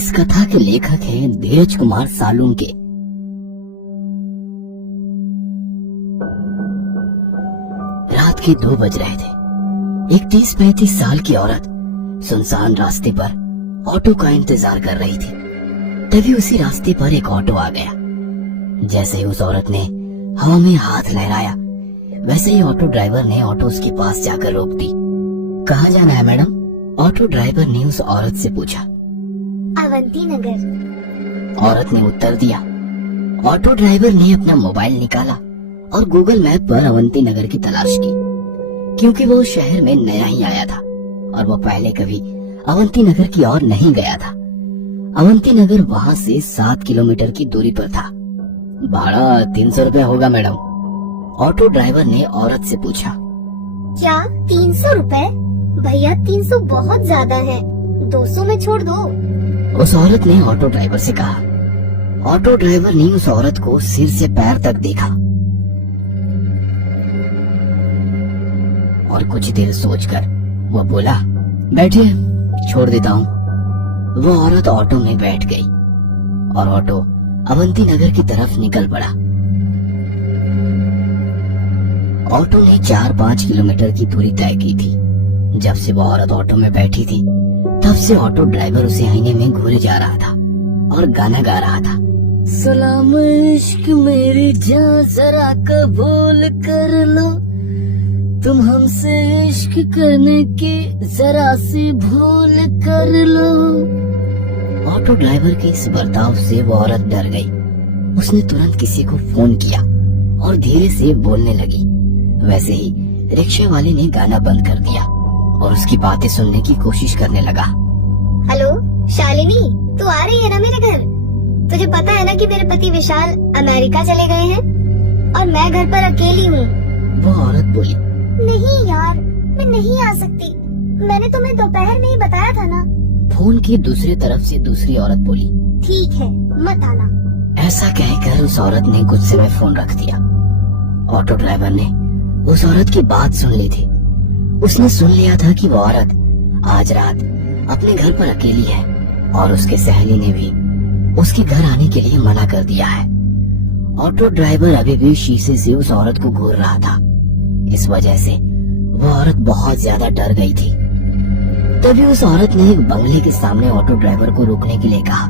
इस कथा के लेखक हैं धीरज कुमार सालुंके। रात के 2 बज रहे थे। एक 30-35 साल की औरत सुनसान रास्ते पर ऑटो का इंतजार कर रही थी। तभी उसी रास्ते पर एक ऑटो आ गया। जैसे ही उस औरत ने हवा में हाथ लहराया, वैसे ही ऑटो ड्राइवर ने ऑटो उसके पास जाकर रोक दी। कहाँ जाना है मैडम? ऑटो ड्राइवर ने उस औरत से पूछा। अवंती नगर। औरत ने उत्तर दिया। ऑटो ड्राइवर ने अपना मोबाइल निकाला और गूगल मैप पर अवंती नगर की तलाश की, क्योंकि वो शहर में नया ही आया था और वो पहले कभी अवंती नगर की ओर नहीं गया था। अवंती नगर वहाँ से 7 किलोमीटर की दूरी पर था। भाड़ा 300 रुपए होगा मैडम, ऑटो ड्राइवर ने औरत से पूछा। क्या 300 रुपए? भैया 300 बहुत ज्यादा है, 200 में छोड़ दो। उस औरत ने ऑटो ड्राइवर से कहा। ऑटो ड्राइवर ने उस औरत को सिर से पैर तक देखा और कुछ देर सोचकर वो बोला, बैठिए, छोड़ देता हूँ। वो औरत ऑटो में बैठ गई और ऑटो अवंती नगर की तरफ निकल पड़ा। ऑटो ने 4-5 किलोमीटर की दूरी तय की थी। जब से वो औरत ऑटो में बैठी थी, तब से ऑटो ड्राइवर उसे आईने में घूरे जा रहा था और गाना गा रहा था। सलाम इश्क मेरी जान, जरा कबूल कर लो, तुम हमसे इश्क करने की जरा सी भूल कर लो। ऑटो ड्राइवर के इस बर्ताव से वो औरत डर गई। उसने तुरंत किसी को फोन किया और धीरे से बोलने लगी। वैसे ही रिक्शा वाले ने गाना बंद कर दिया और उसकी बातें सुनने की कोशिश करने लगा। हेलो शालिनी, तू आ रही है ना मेरे घर? तुझे पता है ना कि मेरे पति विशाल अमेरिका चले गए हैं और मैं घर पर अकेली हूँ। वो औरत बोली। नहीं यार, मैं नहीं आ सकती, मैंने तुम्हें दोपहर में ही बताया था ना। फोन की दूसरी तरफ से दूसरी औरत बोली। ठीक है, मत आना। ऐसा कहकर उस औरत ने गुस्से में फोन रख दिया। ऑटो ड्राइवर ने उस औरत की बात सुन ली थी। उसने सुन लिया था कि वो औरत आज रात अपने घर पर अकेली है और उसके सहेली ने भी उसके घर आने के लिए मना कर दिया है। ऑटो ड्राइवर अभी भी शीशे से उस औरत को घूर रहा था। इस वजह से वो औरत बहुत ज्यादा डर गई थी। तभी उस औरत ने एक बंगले के सामने ऑटो ड्राइवर को रोकने के लिए कहा।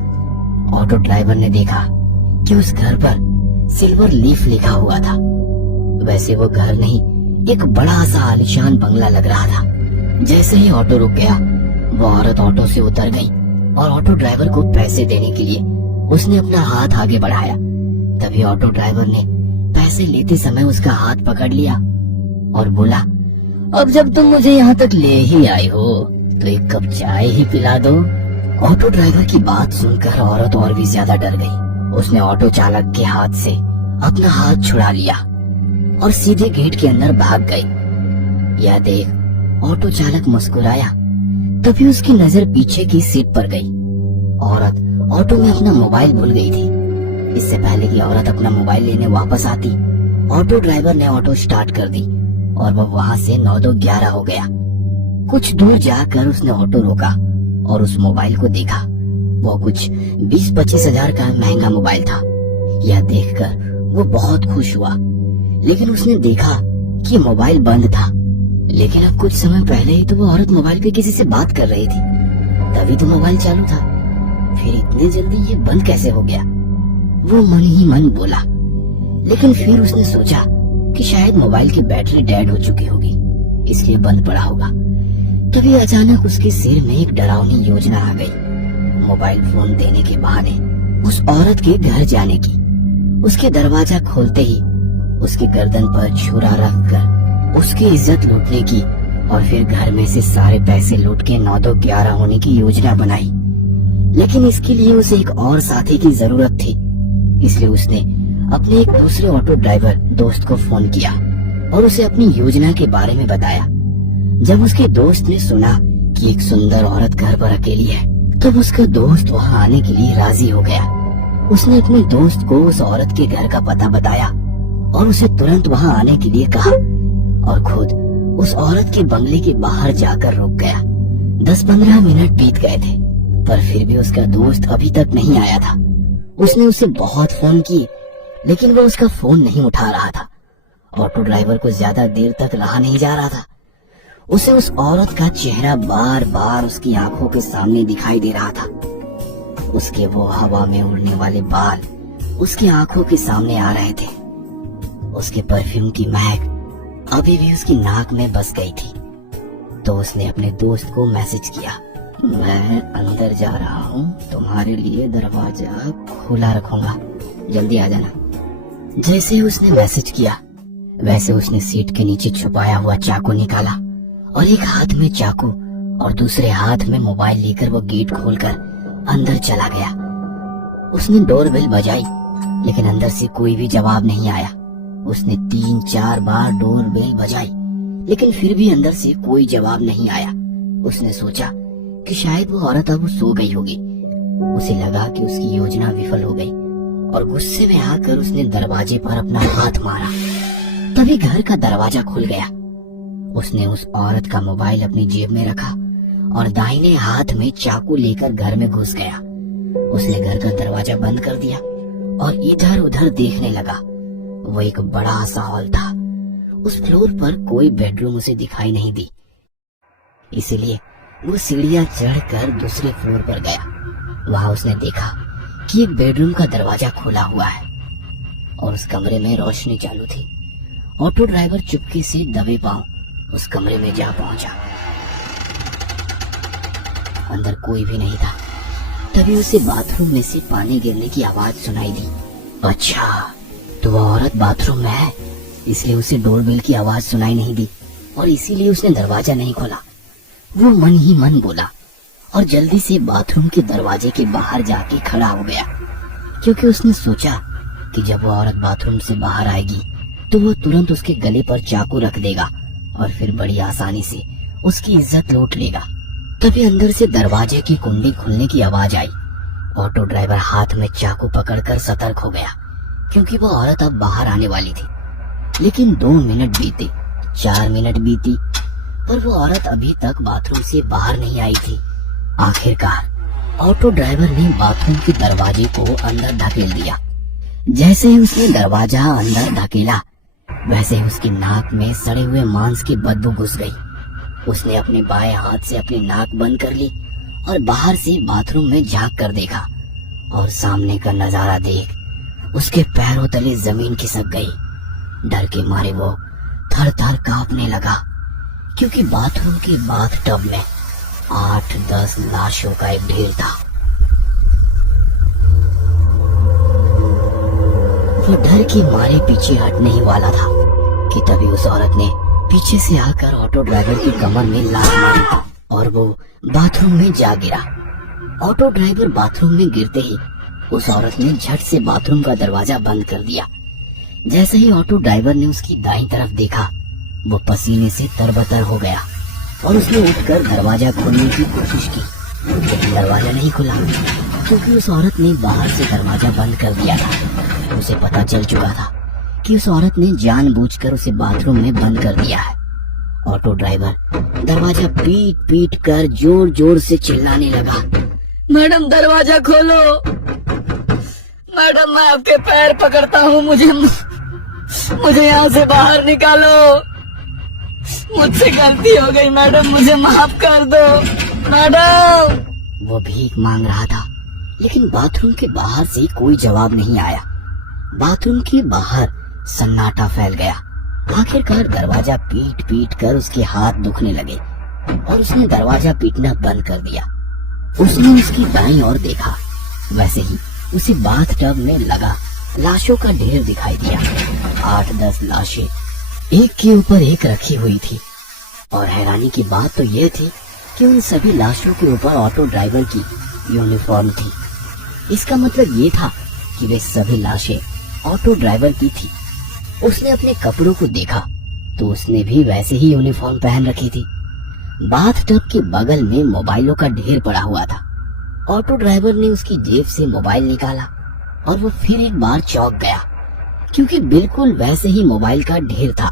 ऑटो ड्राइवर ने देखा कि उस घर पर सिल्वर लीफ लिखा हुआ था। वैसे वो घर नहीं, एक बड़ा सा आलीशान बंगला लग रहा था। जैसे ही ऑटो रुक गया, वो औरत ऑटो से उतर गई और ऑटो ड्राइवर को पैसे देने के लिए उसने अपना हाथ आगे बढ़ाया। तभी ऑटो ड्राइवर ने पैसे लेते समय उसका हाथ पकड़ लिया और बोला, अब जब तुम मुझे यहाँ तक ले ही आई हो तो एक कप चाय ही पिला दो। ऑटो ड्राइवर की बात सुनकर औरत और भी ज्यादा डर गई। उसने ऑटो चालक के हाथ से अपना हाथ छुड़ा लिया और सीधे गेट के अंदर भाग गई। यह देख ऑटो चालक मुस्कुराया। तभी उसकी नजर पीछे की सीट पर गई। औरत ऑटो में अपना मोबाइल भूल गई थी। इससे पहले कि औरत अपना मोबाइल लेने वापस आती, ऑटो ड्राइवर ने ऑटो स्टार्ट कर दी और वह वहाँ से 9-2-11 हो गया। कुछ दूर जाकर उसने ऑटो रोका और उस मोबाइल को देखा। वो कुछ 20-25 हजार का महंगा मोबाइल था। यह देखकर वो बहुत खुश हुआ, लेकिन उसने देखा कि मोबाइल बंद था। लेकिन अब कुछ समय पहले ही तो वो औरत मोबाइल पे किसी से बात कर रही थी, तभी तो मोबाइल चालू था। फिर इतनी जल्दी ये बंद कैसे हो गया? वो मन ही मन बोला। लेकिन फिर उसने सोचा कि शायद मोबाइल की बैटरी डेड हो चुकी होगी, इसलिए बंद पड़ा होगा। तभी अचानक उसके सिर में एक डरावनी योजना आ गई। मोबाइल फोन देने के बहाने उस औरत के घर जाने की। उसके दरवाजा खोलते ही उसकी गर्दन पर छुरा रखकर उसकी इज्जत लूटने की और फिर घर में से सारे पैसे लूट के 9-2-11 होने की योजना बनाई। लेकिन इसके लिए उसे एक और साथी की जरूरत थी, इसलिए उसने अपने एक दूसरे ऑटो ड्राइवर दोस्त को फोन किया और उसे अपनी योजना के बारे में बताया। जब उसके दोस्त ने सुना कि एक सुंदर औरत घर पर अकेली है, तब उसका दोस्त वहाँ आने के लिए राजी हो गया। उसने अपने दोस्त को उस औरत के घर का पता बताया और उसे तुरंत वहाँ आने के लिए कहा और खुद उस औरत के बंगले के बाहर जाकर रुक गया। 10-15 मिनट बीत गए थे। पर फिर भी उसका दोस्त अभी तक नहीं आया था। उसने उसे बहुत फोन किए, लेकिन वो उसका फोन नहीं उठा रहा था। ऑटो ड्राइवर को ज्यादा देर तक रहा नहीं जा रहा था। उसे उस औरत का चेहरा बार बार उसकी आंखों के सामने दिखाई दे रहा था। उसके वो हवा में उड़ने वाले बाल उसकी आंखों के सामने आ रहे थे। उसके परफ्यूम की महक अभी भी उसकी नाक में बस गई थी। तो उसने अपने दोस्त को मैसेज किया, मैं अंदर जा रहा हूँ, तुम्हारे लिए दरवाजा खुला रखूंगा, जल्दी आ जाना। जैसे ही उसने मैसेज किया, वैसे उसने सीट के नीचे छुपाया हुआ चाकू निकाला और एक हाथ में चाकू और दूसरे हाथ में मोबाइल लेकर वो गेट खोलकर अंदर चला गया। उसने डोरबेल बजाई, लेकिन अंदर से कोई भी जवाब नहीं आया। उसने 3-4 बार डोरबेल बजाई, लेकिन फिर भी अंदर से कोई जवाब नहीं आया। उसने सोचा कि शायद वो औरत अब सो गई होगी। उसे लगा कि उसकी योजना विफल हो गई और गुस्से में आकर उसने दरवाजे पर अपना हाथ मारा। तभी घर का दरवाजा खुल गया। उसने उस औरत का मोबाइल अपनी जेब में रखा और दाहिने हाथ में चाकू लेकर घर में घुस गया। उसने घर का दरवाजा बंद कर दिया और इधर उधर देखने लगा। वो एक बड़ा सा हॉल था। उस फ्लोर पर कोई बेडरूम उसे दिखाई नहीं दी, इसलिए वो सीढ़ियां चढ़कर दूसरे फ्लोर पर गया। वहां उसने देखा कि एक बेडरूम का दरवाजा खुला हुआ है और उस कमरे में रोशनी चालू थी। ऑटो ड्राइवर चुपके से दबे पांव उस कमरे में जा पहुंचा। अंदर कोई भी नहीं था। तभी उसे बाथरूम में से पानी गिरने की आवाज सुनाई दी। अच्छा, तो वह औरत बाथरूम में है, इसलिए उसे डोरबेल की आवाज सुनाई नहीं दी और इसीलिए उसने दरवाजा नहीं खोला। वो मन ही मन बोला और जल्दी से बाथरूम के दरवाजे के बाहर जाके खड़ा हो गया, क्योंकि उसने सोचा कि जब वो औरत बाथरूम से बाहर आएगी तो वो तुरंत उसके गले पर चाकू रख देगा और फिर बड़ी आसानी से उसकी इज्जत लूट लेगा। तभी अंदर से दरवाजे की कुंडी खुलने की आवाज आई। ऑटो ड्राइवर हाथ में चाकू पकड़कर सतर्क हो गया, क्योंकि वो औरत अब बाहर आने वाली थी। लेकिन 2 मिनट बीते, 4 मिनट बीती, पर वो औरत अभी तक बाथरूम से बाहर नहीं आई थी। आखिरकार ऑटो ड्राइवर ने बाथरूम के दरवाजे को अंदर धकेल दिया। जैसे ही उसने दरवाजा अंदर धकेला, वैसे ही उसकी नाक में सड़े हुए मांस की बदबू घुस गई। उसने अपने बाएं हाथ से अपनी नाक बंद कर ली और बाहर से बाथरूम में झांक कर देखा और सामने का नजारा देख उसके पैरों तले जमीन खिसक गई। डर के मारे वो थर थर कांपने लगा, क्योंकि बाथरूम के बाथटब में 8-10 लाशों का एक ढेर था। वो डर के मारे पीछे हटने ही वाला था कि तभी उस औरत ने पीछे से आकर ऑटो ड्राइवर की कमर में लात मारी और वो बाथरूम में जा गिरा। ऑटो ड्राइवर बाथरूम में गिरते ही उस औरत ने झट से बाथरूम का दरवाजा बंद कर दिया। जैसे ही ऑटो ड्राइवर ने उसकी दाईं तरफ देखा, वो पसीने से तरबतर हो गया और उसने उठकर दरवाजा खोलने की कोशिश की, लेकिन दरवाजा नहीं खुला, क्योंकि उस औरत ने बाहर से दरवाजा बंद कर दिया था। उसे पता चल चुका था कि उस औरत ने जानबूझकर उसे बाथरूम में बंद कर दिया है। ऑटो ड्राइवर दरवाजा पीट पीट कर जोर जोर से चिल्लाने लगा, मैडम दरवाजा खोलो, मैडम मैं आपके पैर पकड़ता हूँ, मुझे यहाँ से बाहर निकालो, मुझसे गलती हो गई मैडम, मुझे माफ कर दो मैडम। वो भीख मांग रहा था, लेकिन बाथरूम के बाहर से कोई जवाब नहीं आया। बाथरूम के बाहर सन्नाटा फैल गया। आखिरकार दरवाजा पीट पीट कर उसके हाथ दुखने लगे और उसने दरवाजा पीटना बंद कर दिया। उसने उसकी दाईं ओर देखा, वैसे ही उसे बाथटब में लगा लाशों का ढेर दिखाई दिया। 8-10 लाशें एक के ऊपर एक रखी हुई थी और हैरानी की बात तो यह थी कि उन सभी लाशों के ऊपर ऑटो ड्राइवर की यूनिफॉर्म थी। इसका मतलब ये था कि वे सभी लाशें ऑटो ड्राइवर की थी। उसने अपने कपड़ों को देखा तो उसने भी वैसे ही यूनिफॉर्म पहन रखी थी। बाथटब के बगल में मोबाइलों का ढेर पड़ा हुआ था। ऑटो ड्राइवर ने उसकी जेब से मोबाइल निकाला और वो फिर एक बार चौंक गया, क्योंकि बिल्कुल वैसे ही मोबाइल का ढेर था।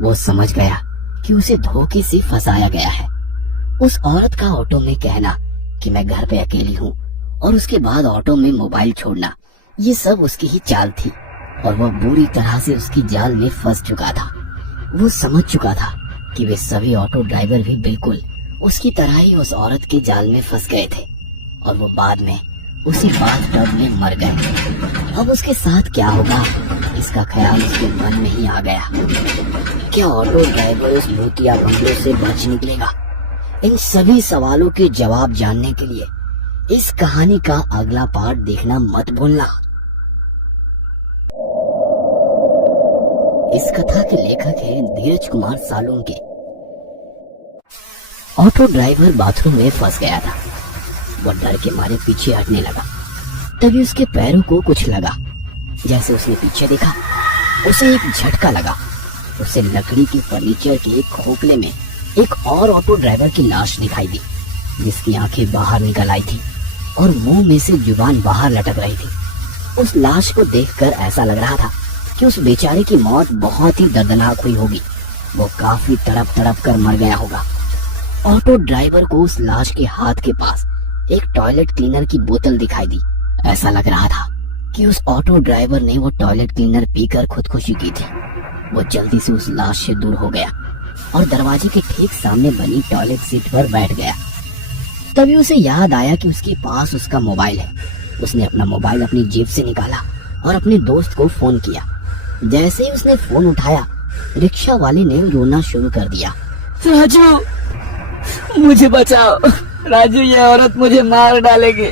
वो समझ गया कि उसे धोखे से फंसाया गया है। उस औरत का ऑटो में कहना कि मैं घर पे अकेली हूँ और उसके बाद ऑटो में मोबाइल छोड़ना, ये सब उसकी ही चाल थी और वह बुरी तरह से उसकी जाल में फंस चुका था। वो समझ चुका था कि वे सभी ऑटो ड्राइवर भी बिल्कुल उसकी तरह ही उस औरत के जाल में फंस गए थे और वो बाद में उसी बाथटब में मर गए। अब उसके साथ क्या होगा, इसका ख्याल उसके मन में ही आ गया। क्या ऑटो ड्राइवर उस भूतिया बंगले से बच निकलेगा? इन सभी सवालों के जवाब जानने के लिए इस कहानी का अगला पार्ट देखना मत भूलना। इस कथा के लेखक हैं Dheeraj Kumar Salunke. Auto driver bathroom में फंस गया था। वह डर के मारे पीछे हटने लगा। तभी उसके पैरों को कुछ लगा। जैसे उसने पीछे देखा, उसे एक झटका लगा। उसे लकड़ी के फर्नीचर के एक खोखले में एक और ऑटो ड्राइवर की लाश दिखाई दी, जिसकी आंखें बाहर निकल आई थी और मुंह में से जुबान बाहर लटक रही थी। उस लाश को देखकर ऐसा लग रहा था कि उस बेचारे की मौत बहुत ही दर्दनाक हुई होगी। वो काफी तड़प तड़प कर मर गया होगा। ऑटो ड्राइवर को उस लाश के हाथ के पास एक टॉयलेट क्लीनर की बोतल दिखाई दी। ऐसा लग रहा था कि उस ऑटो ड्राइवर ने वो टॉयलेट क्लीनर पीकर खुदकुशी की थी। वो जल्दी से उस लाश से दूर हो गया और दरवाजे के ठीक सामने बनी टॉयलेट सीट पर बैठ गया। तभी उसे याद आया कि उसके पास उसका मोबाइल है। उसने अपना मोबाइल अपनी जेब से निकाला और अपने दोस्त को फोन किया। जैसे ही उसने फोन उठाया, रिक्शा वाले ने रोना शुरू कर दिया। राजू, मुझे बचाओ राजू, ये औरत मुझे मार डालेगी।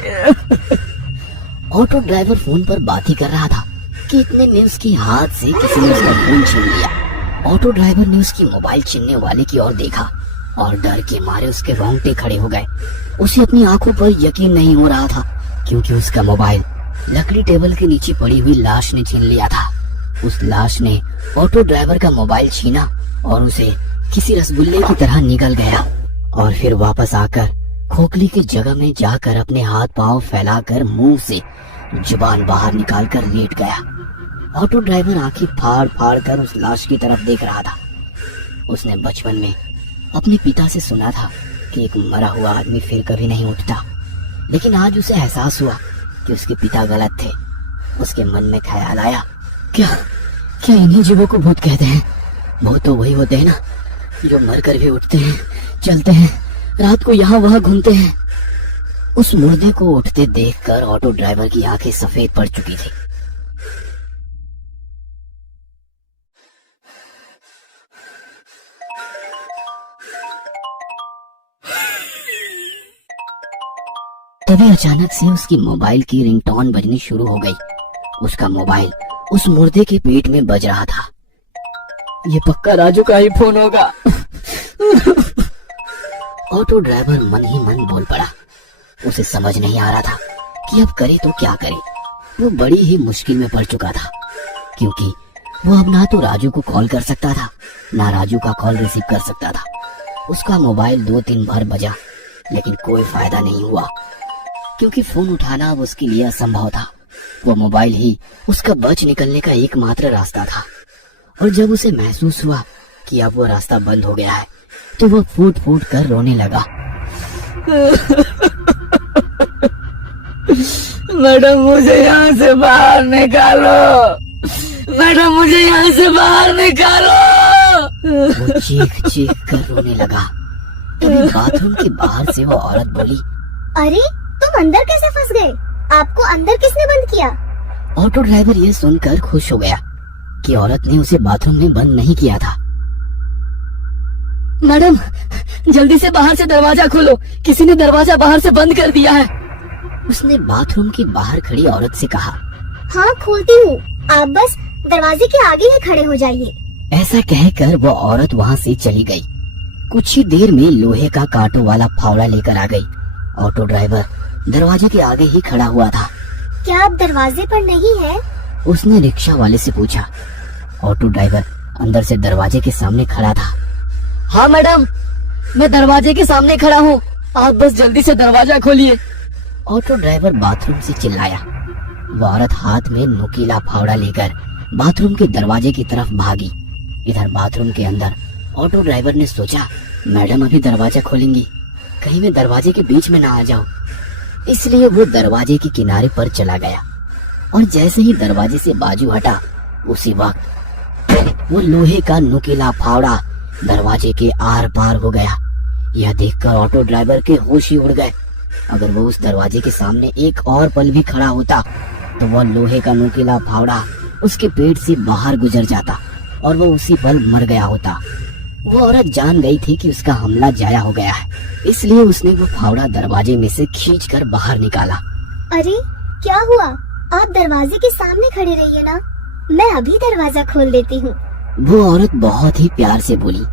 ऑटो ड्राइवर फोन पर बात ही कर रहा था कि इतने में उसके हाथ से किसी ने उसका फोन छीन लिया। ऑटो ड्राइवर ने उसकी मोबाइल छीनने वाले की ओर देखा और डर के मारे उसके रोंगटे खड़े हो गए। उसे अपनी आंखों पर यकीन नहीं हो रहा था, क्योंकि उसका मोबाइल लकड़ी टेबल के नीचे पड़ी हुई लाश ने छीन लिया था। उस लाश ने ऑटो ड्राइवर का मोबाइल छीना और उसे किसी रसगुल्ले की तरह निगल गया और फिर वापस आकर खोखली की जगह में जाकर अपने हाथ पांव फैलाकर मुंह से जुबान बाहर निकालकर लेट गया। ऑटो ड्राइवर आंखें फाड़ फाड़ कर उस लाश की तरफ देख रहा था। उसने बचपन में अपने पिता से सुना था कि एक मरा हुआ आदमी फिर कभी नहीं उठता, लेकिन आज उसे एहसास हुआ कि उसके पिता गलत थे। उसके मन में ख्याल आया, क्या क्या इन्हीं जीवों को भूत कहते हैं? भूत तो वही होते हैं ना, जो मर कर भी उठते हैं, चलते हैं, रात को यहाँ वहाँ घूमते हैं। उस मुर्दे को उठते देखकर ऑटो ड्राइवर की आंखें सफेद पड़ चुकी थी। तभी अचानक से उसकी मोबाइल की रिंगटोन बजनी शुरू हो गई। उसका मोबाइल उस मुर्दे के पेट में बज रहा था। ये पक्का राजू का ही फोन होगा। ऑटो ड्राइवर मन ही मन बोल पड़ा। उसे समझ नहीं आ रहा था कि अब करे तो क्या करे। वो बड़ी ही मुश्किल में पड़ चुका था, क्योंकि वो अब ना तो राजू को कॉल कर सकता था, ना राजू का कॉल रिसीव कर सकता था। उसका मोबाइल 2-3 बार बजा, लेकिन कोई फायदा नहीं हुआ, क्योंकि फोन उठाना अब उसके लिए असंभव था। वो मोबाइल ही उसका बच निकलने का एकमात्र रास्ता था। और जब उसे महसूस हुआ कि अब वो रास्ता बंद हो गया है, तो वो फूट फूट कर रोने लगा। मैडम, मुझे यहाँ से बाहर निकालो, मैडम, मुझे यहाँ से बाहर निकालो। वो चीख चीख कर रोने लगा। तभी बाथरूम के बाहर से वो औरत बोली, अरे तुम अंदर कैसे फंस गए? आपको अंदर किसने बंद किया? ऑटो ड्राइवर ये सुनकर खुश हो गया कि औरत ने उसे बाथरूम में बंद नहीं किया था। मैडम, जल्दी से बाहर से दरवाजा खोलो, किसी ने दरवाजा बाहर से बंद कर दिया है। उसने बाथरूम के बाहर खड़ी औरत से कहा। हाँ खोलती हूँ, आप बस दरवाजे के आगे ही खड़े हो जाइए। ऐसा कहकर वो औरत वहाँ से चली गई। कुछ ही देर में लोहे का कांटों वाला फावड़ा लेकर आ गई। ऑटो ड्राइवर दरवाजे के आगे ही खड़ा हुआ था। क्या आप दरवाजे पर नहीं हैं? उसने रिक्शा वाले से पूछा। ऑटो ड्राइवर अंदर से दरवाजे के सामने खड़ा था। हाँ मैडम, मैं दरवाजे के सामने खड़ा हूँ, आप बस जल्दी से दरवाजा खोलिए। ऑटो ड्राइवर बाथरूम से चिल्लाया। वो औरत हाथ में नुकीला फावड़ा लेकर बाथरूम के दरवाजे की तरफ भागी। इधर बाथरूम के अंदर ऑटो ड्राइवर ने सोचा, मैडम अभी दरवाजा खोलेंगी, कहीं मैं दरवाजे के बीच में ना आ जाऊं। इसलिए वो दरवाजे के किनारे पर चला गया और जैसे ही दरवाजे से बाजू हटा उसी वक्त वो लोहे का नुकीला फावड़ा दरवाजे के आर पार हो गया। यह देखकर ऑटो ड्राइवर के होश ही उड़ गए। अगर वो उस दरवाजे के सामने एक और पल भी खड़ा होता तो वह लोहे का नुकीला फावड़ा उसके पेट से बाहर गुजर जाता और वो उसी पल मर गया होता। वो औरत जान गई थी कि उसका हमला जाया हो गया है, इसलिए उसने वो फावड़ा दरवाजे में से खींचकर बाहर निकाला। अरे क्या हुआ? आप दरवाजे के सामने खड़े रहिए ना, मैं अभी दरवाजा खोल देती हूँ। वो औरत बहुत ही प्यार से बोली,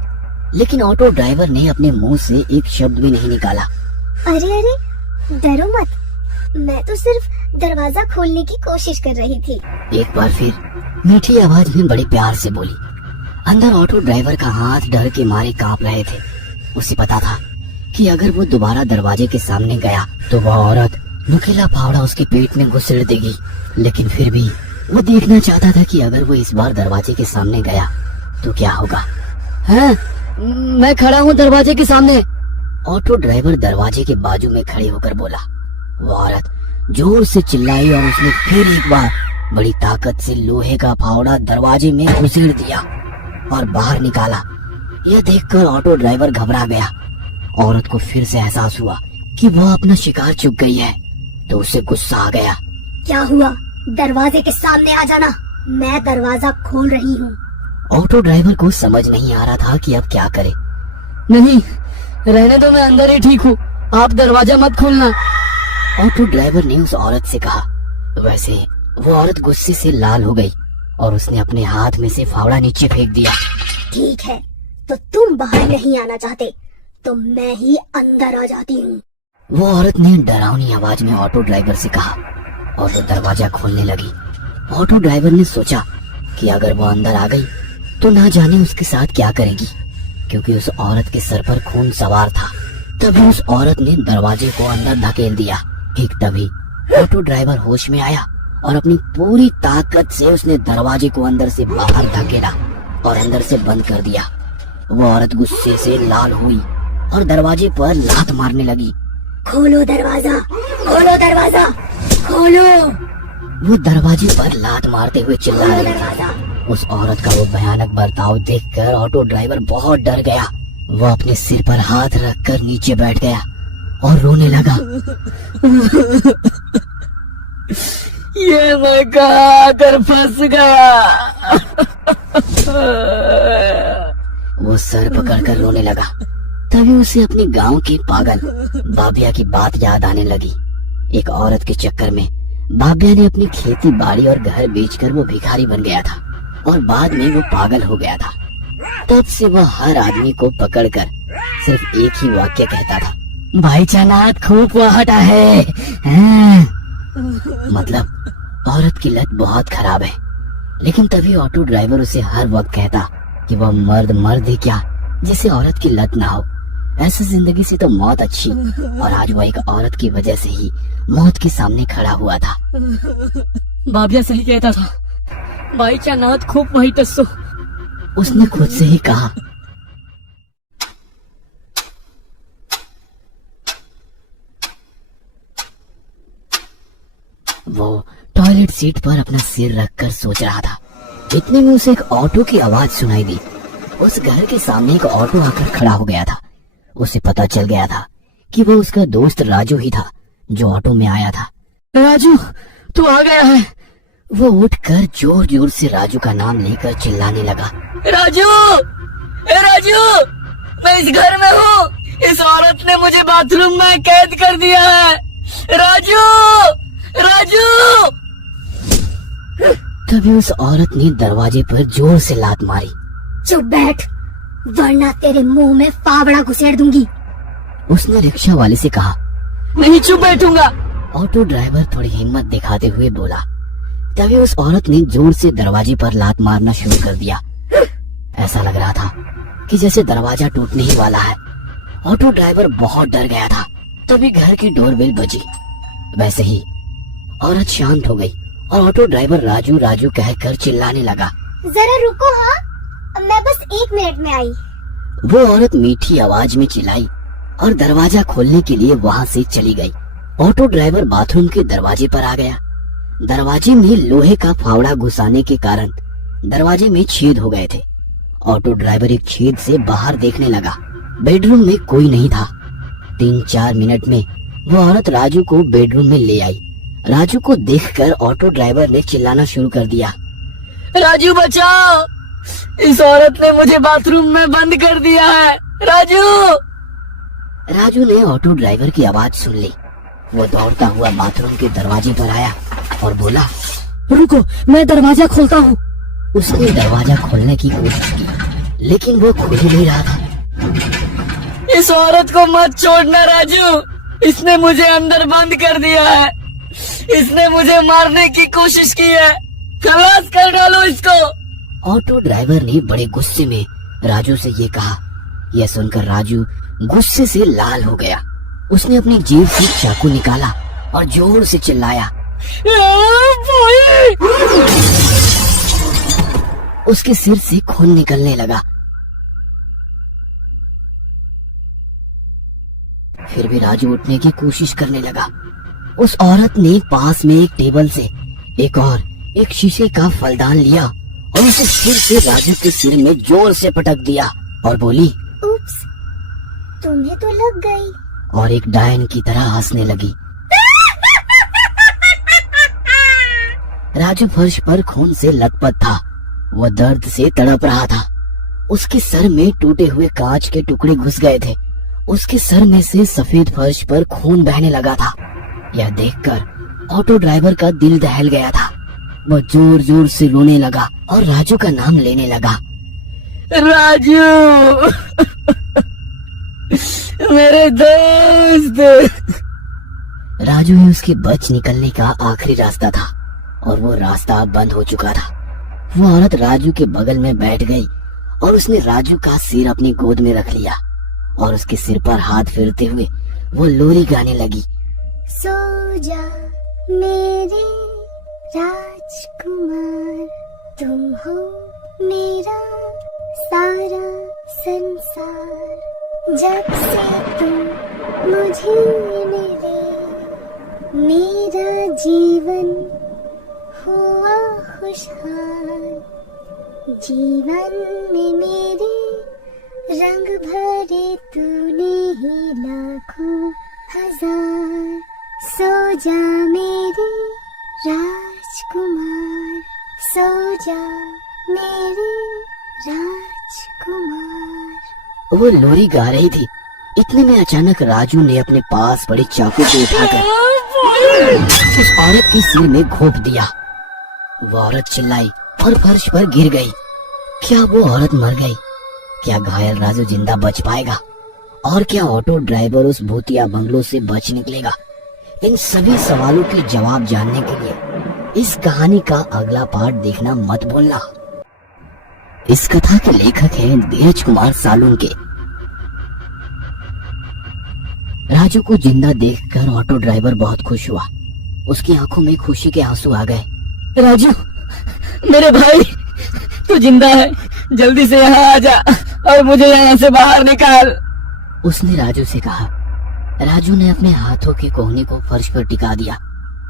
लेकिन ऑटो ड्राइवर ने अपने मुंह से एक शब्द भी नहीं निकाला। अरे अरे डरो मत, मैं तो सिर्फ दरवाजा खोलने की कोशिश कर रही थी। एक बार फिर मीठी आवाज में बड़े प्यार से बोली। अंदर ऑटो ड्राइवर का हाथ डर के मारे कांप रहे थे। उसे पता था कि अगर वो दोबारा दरवाजे के सामने गया तो वह औरत नुकीला फावड़ा उसके पेट में घुसेड़ देगी। लेकिन फिर भी वो देखना चाहता था कि अगर वो इस बार दरवाजे के सामने गया तो क्या होगा। हाँ, मैं खड़ा हूँ दरवाजे के सामने, ऑटो ड्राइवर दरवाजे के बाजू में खड़े होकर बोला। वो औरत जोर से चिल्लाई और उसने फिर एक बार बड़ी ताकत से लोहे का फावड़ा दरवाजे में घुसेड़ दिया और बाहर निकाला। यह देखकर ऑटो ड्राइवर घबरा गया। औरत को फिर से एहसास हुआ कि वह अपना शिकार चुक गई है, तो उसे गुस्सा आ गया। क्या हुआ? दरवाजे के सामने आ जाना, मैं दरवाजा खोल रही हूँ। ऑटो ड्राइवर को समझ नहीं आ रहा था कि अब क्या करे। नहीं, रहने दो, मैं अंदर ही ठीक हूँ, आप दरवाजा मत खोलना। ऑटो ड्राइवर ने उस औरत से कहा। वैसे वो औरत गुस्से से लाल हो गई और उसने अपने हाथ में से फावड़ा नीचे फेंक दिया। ठीक है, तो तुम बाहर नहीं आना चाहते तो मैं ही अंदर आ जाती हूँ। वो औरत ने डरावनी आवाज में ऑटो ड्राइवर से कहा और वो दरवाजा खोलने लगी। ऑटो ड्राइवर ने सोचा कि अगर वो अंदर आ गई तो ना जाने उसके साथ क्या करेगी, क्योंकि उस औरत के सर पर खून सवार था। तभी उस औरत ने दरवाजे को अंदर धकेल दिया। ठीक तभी ऑटो ड्राइवर होश में आया और अपनी पूरी ताकत से उसने दरवाजे को अंदर से बाहर धकेला और अंदर से बंद कर दिया। वो औरत गुस्से से लाल हुई और दरवाजे पर लात मारने लगी। खोलो दरवाजा, खोलो दरवाजा, खोलो। वो दरवाजे पर लात मारते हुए चिल्लाने लगी। उस औरत का वो भयानक बर्ताव देखकर ऑटो ड्राइवर बहुत डर गया। वो अपने सिर पर हाथ रखकर नीचे बैठ गया और रोने लगा। ये मैं कहाँ आकर फंस गया। वो सर पकड़कर रोने लगा। तभी उसे अपने गांव के पागल बाबिया की बात याद आने लगी। एक औरत के चक्कर में बाबिया ने अपनी खेती बाड़ी और घर बेचकर वो भिखारी बन गया था और बाद में वो पागल हो गया था। तब से वह हर आदमी को पकड़कर सिर्फ एक ही वाक्य कहता था, भाई चानात खूब हटा है। मतलब औरत की लत बहुत खराब है। लेकिन तभी ऑटो ड्राइवर उसे हर वक्त कहता कि वह मर्द ही क्या जिसे औरत की लत ना हो। ऐसी जिंदगी से तो मौत अच्छी। और आज वह एक औरत की वजह से ही मौत के सामने खड़ा हुआ था। बाबिया सही कहता था, भाई चानात खूब वही तस्सो। उसने खुद से ही कहा। वो टॉयलेट सीट पर अपना सिर रखकर सोच रहा था। इतने में उसे एक ऑटो की आवाज सुनाई दी। उस घर के सामने एक ऑटो आकर खड़ा हो गया था। उसे पता चल गया था कि वो उसका दोस्त राजू ही था जो ऑटो में आया था। राजू, तू आ गया है। वो उठकर जोर जोर से राजू का नाम लेकर चिल्लाने लगा। राजू, ए राजू, मैं इस घर में हूँ। इस औरत ने मुझे बाथरूम में कैद कर दिया है। राजू, राजू। तभी उस औरत ने दरवाजे पर जोर से लात मारी। चुप बैठ, वरना तेरे मुंह में फावड़ा घुसेड़ दूंगी। उसने रिक्शा वाले से कहा। नहीं चुप बैठूंगा। ऑटो ड्राइवर थोड़ी हिम्मत दिखाते हुए बोला। तभी उस औरत ने जोर से दरवाजे पर लात मारना शुरू कर दिया। ऐसा लग रहा था कि जैसे दरवाजा टूटने ही वाला है। ऑटो ड्राइवर बहुत डर गया था। तभी घर की डोरबेल बजी। वैसे ही औरत शांत हो गई और ऑटो ड्राइवर राजू राजू कहकर चिल्लाने लगा। जरा रुको, हाँ, मैं बस 1 मिनट में आई। वो औरत मीठी आवाज में चिल्लाई। और दरवाजा खोलने के लिए वहां से चली गई। ऑटो ड्राइवर बाथरूम के दरवाजे पर आ गया। दरवाजे में लोहे का फावड़ा घुसाने के कारण दरवाजे में छेद हो गए थे। ऑटो ड्राइवर एक छेद से बाहर देखने लगा। बेडरूम में कोई नहीं था। 3-4 मिनट में वो औरत राजू को बेडरूम में ले आई। राजू को देखकर ऑटो ड्राइवर ने चिल्लाना शुरू कर दिया। राजू बचाओ, इस औरत ने मुझे बाथरूम में बंद कर दिया है। राजू! राजू ने ऑटो ड्राइवर की आवाज सुन ली। वो दौड़ता हुआ बाथरूम के दरवाजे पर आया और बोला, रुको, मैं दरवाजा खोलता हूँ। उसने दरवाजा खोलने की कोशिश की, लेकिन वो खुल ही नहीं रहा था। इस औरत को मत छोड़ना राजू, इसने मुझे अंदर बंद कर दिया है। इसने मुझे मारने की कोशिश की है, खलास कर डालो इसको। ऑटो ड्राइवर ने बड़े गुस्से में राजू से ये कहा। यह सुनकर राजू गुस्से से लाल हो गया। उसने अपनी जेब से चाकू निकाला और जोर से चिल्लाया। उसके सिर से खून निकलने लगा। फिर भी राजू उठने की कोशिश करने लगा। उस औरत ने पास में एक टेबल से एक शीशे का फलदान लिया और उसे फिर से राजू के सिर में जोर से पटक दिया और बोली, उप्स, तुम्हें तो लग गई। और एक डायन की तरह हंसने लगी। राजू फर्श पर खून से लथपथ था। वह दर्द से तड़प रहा था। उसके सर में टूटे हुए कांच के टुकड़े घुस गए थे। उसके सर में से सफेद फर्श पर खून बहने लगा था। यह देखकर ऑटो ड्राइवर का दिल दहल गया था। वह जोर जोर से रोने लगा और राजू का नाम लेने लगा। राजू! मेरे दोस्त! राजू ही उसके बच निकलने का आखिरी रास्ता था और वो रास्ता अब बंद हो चुका था। वो औरत राजू के बगल में बैठ गई और उसने राजू का सिर अपनी गोद में रख लिया और उसके सिर पर हाथ फेरते हुए वो लोरी गाने लगी। सो जा मेरे राजकुमार, तुम हो मेरा सारा संसार। जब से तुम मुझे मिले, मेरा जीवन हुआ खुशहाल। जीवन में मेरे रंग भरे तूने ही लाखों हजार। सो जा मेरे राजकुमार, सो जा मेरे राजकुमार। वो लोरी गा रही थी। इतने में अचानक राजू ने अपने पास पड़े चाकू को उठाकर उस औरत के सिर में घोंप दिया। वो औरत चिल्लाई और फर्श पर गिर गई। क्या वो औरत मर गई? क्या घायल राजू जिंदा बच पाएगा? और क्या ऑटो ड्राइवर उस भूतिया बंगलो से बच निकलेगा? इन सभी सवालों के जवाब जानने के लिए इस कहानी का अगला पार्ट देखना मत भूलना। इस कथा के लेखक हैं धीरज कुमार सालुंके। राजू को जिंदा देखकर ऑटो ड्राइवर बहुत खुश हुआ। उसकी आंखों में खुशी के आंसू आ गए। राजू, मेरे भाई, तू जिंदा है। जल्दी से यहाँ आ जा और मुझे यहाँ से बाहर निकाल। उसने राजू से कहा। राजू ने अपने हाथों के कोहनी को फर्श पर टिका दिया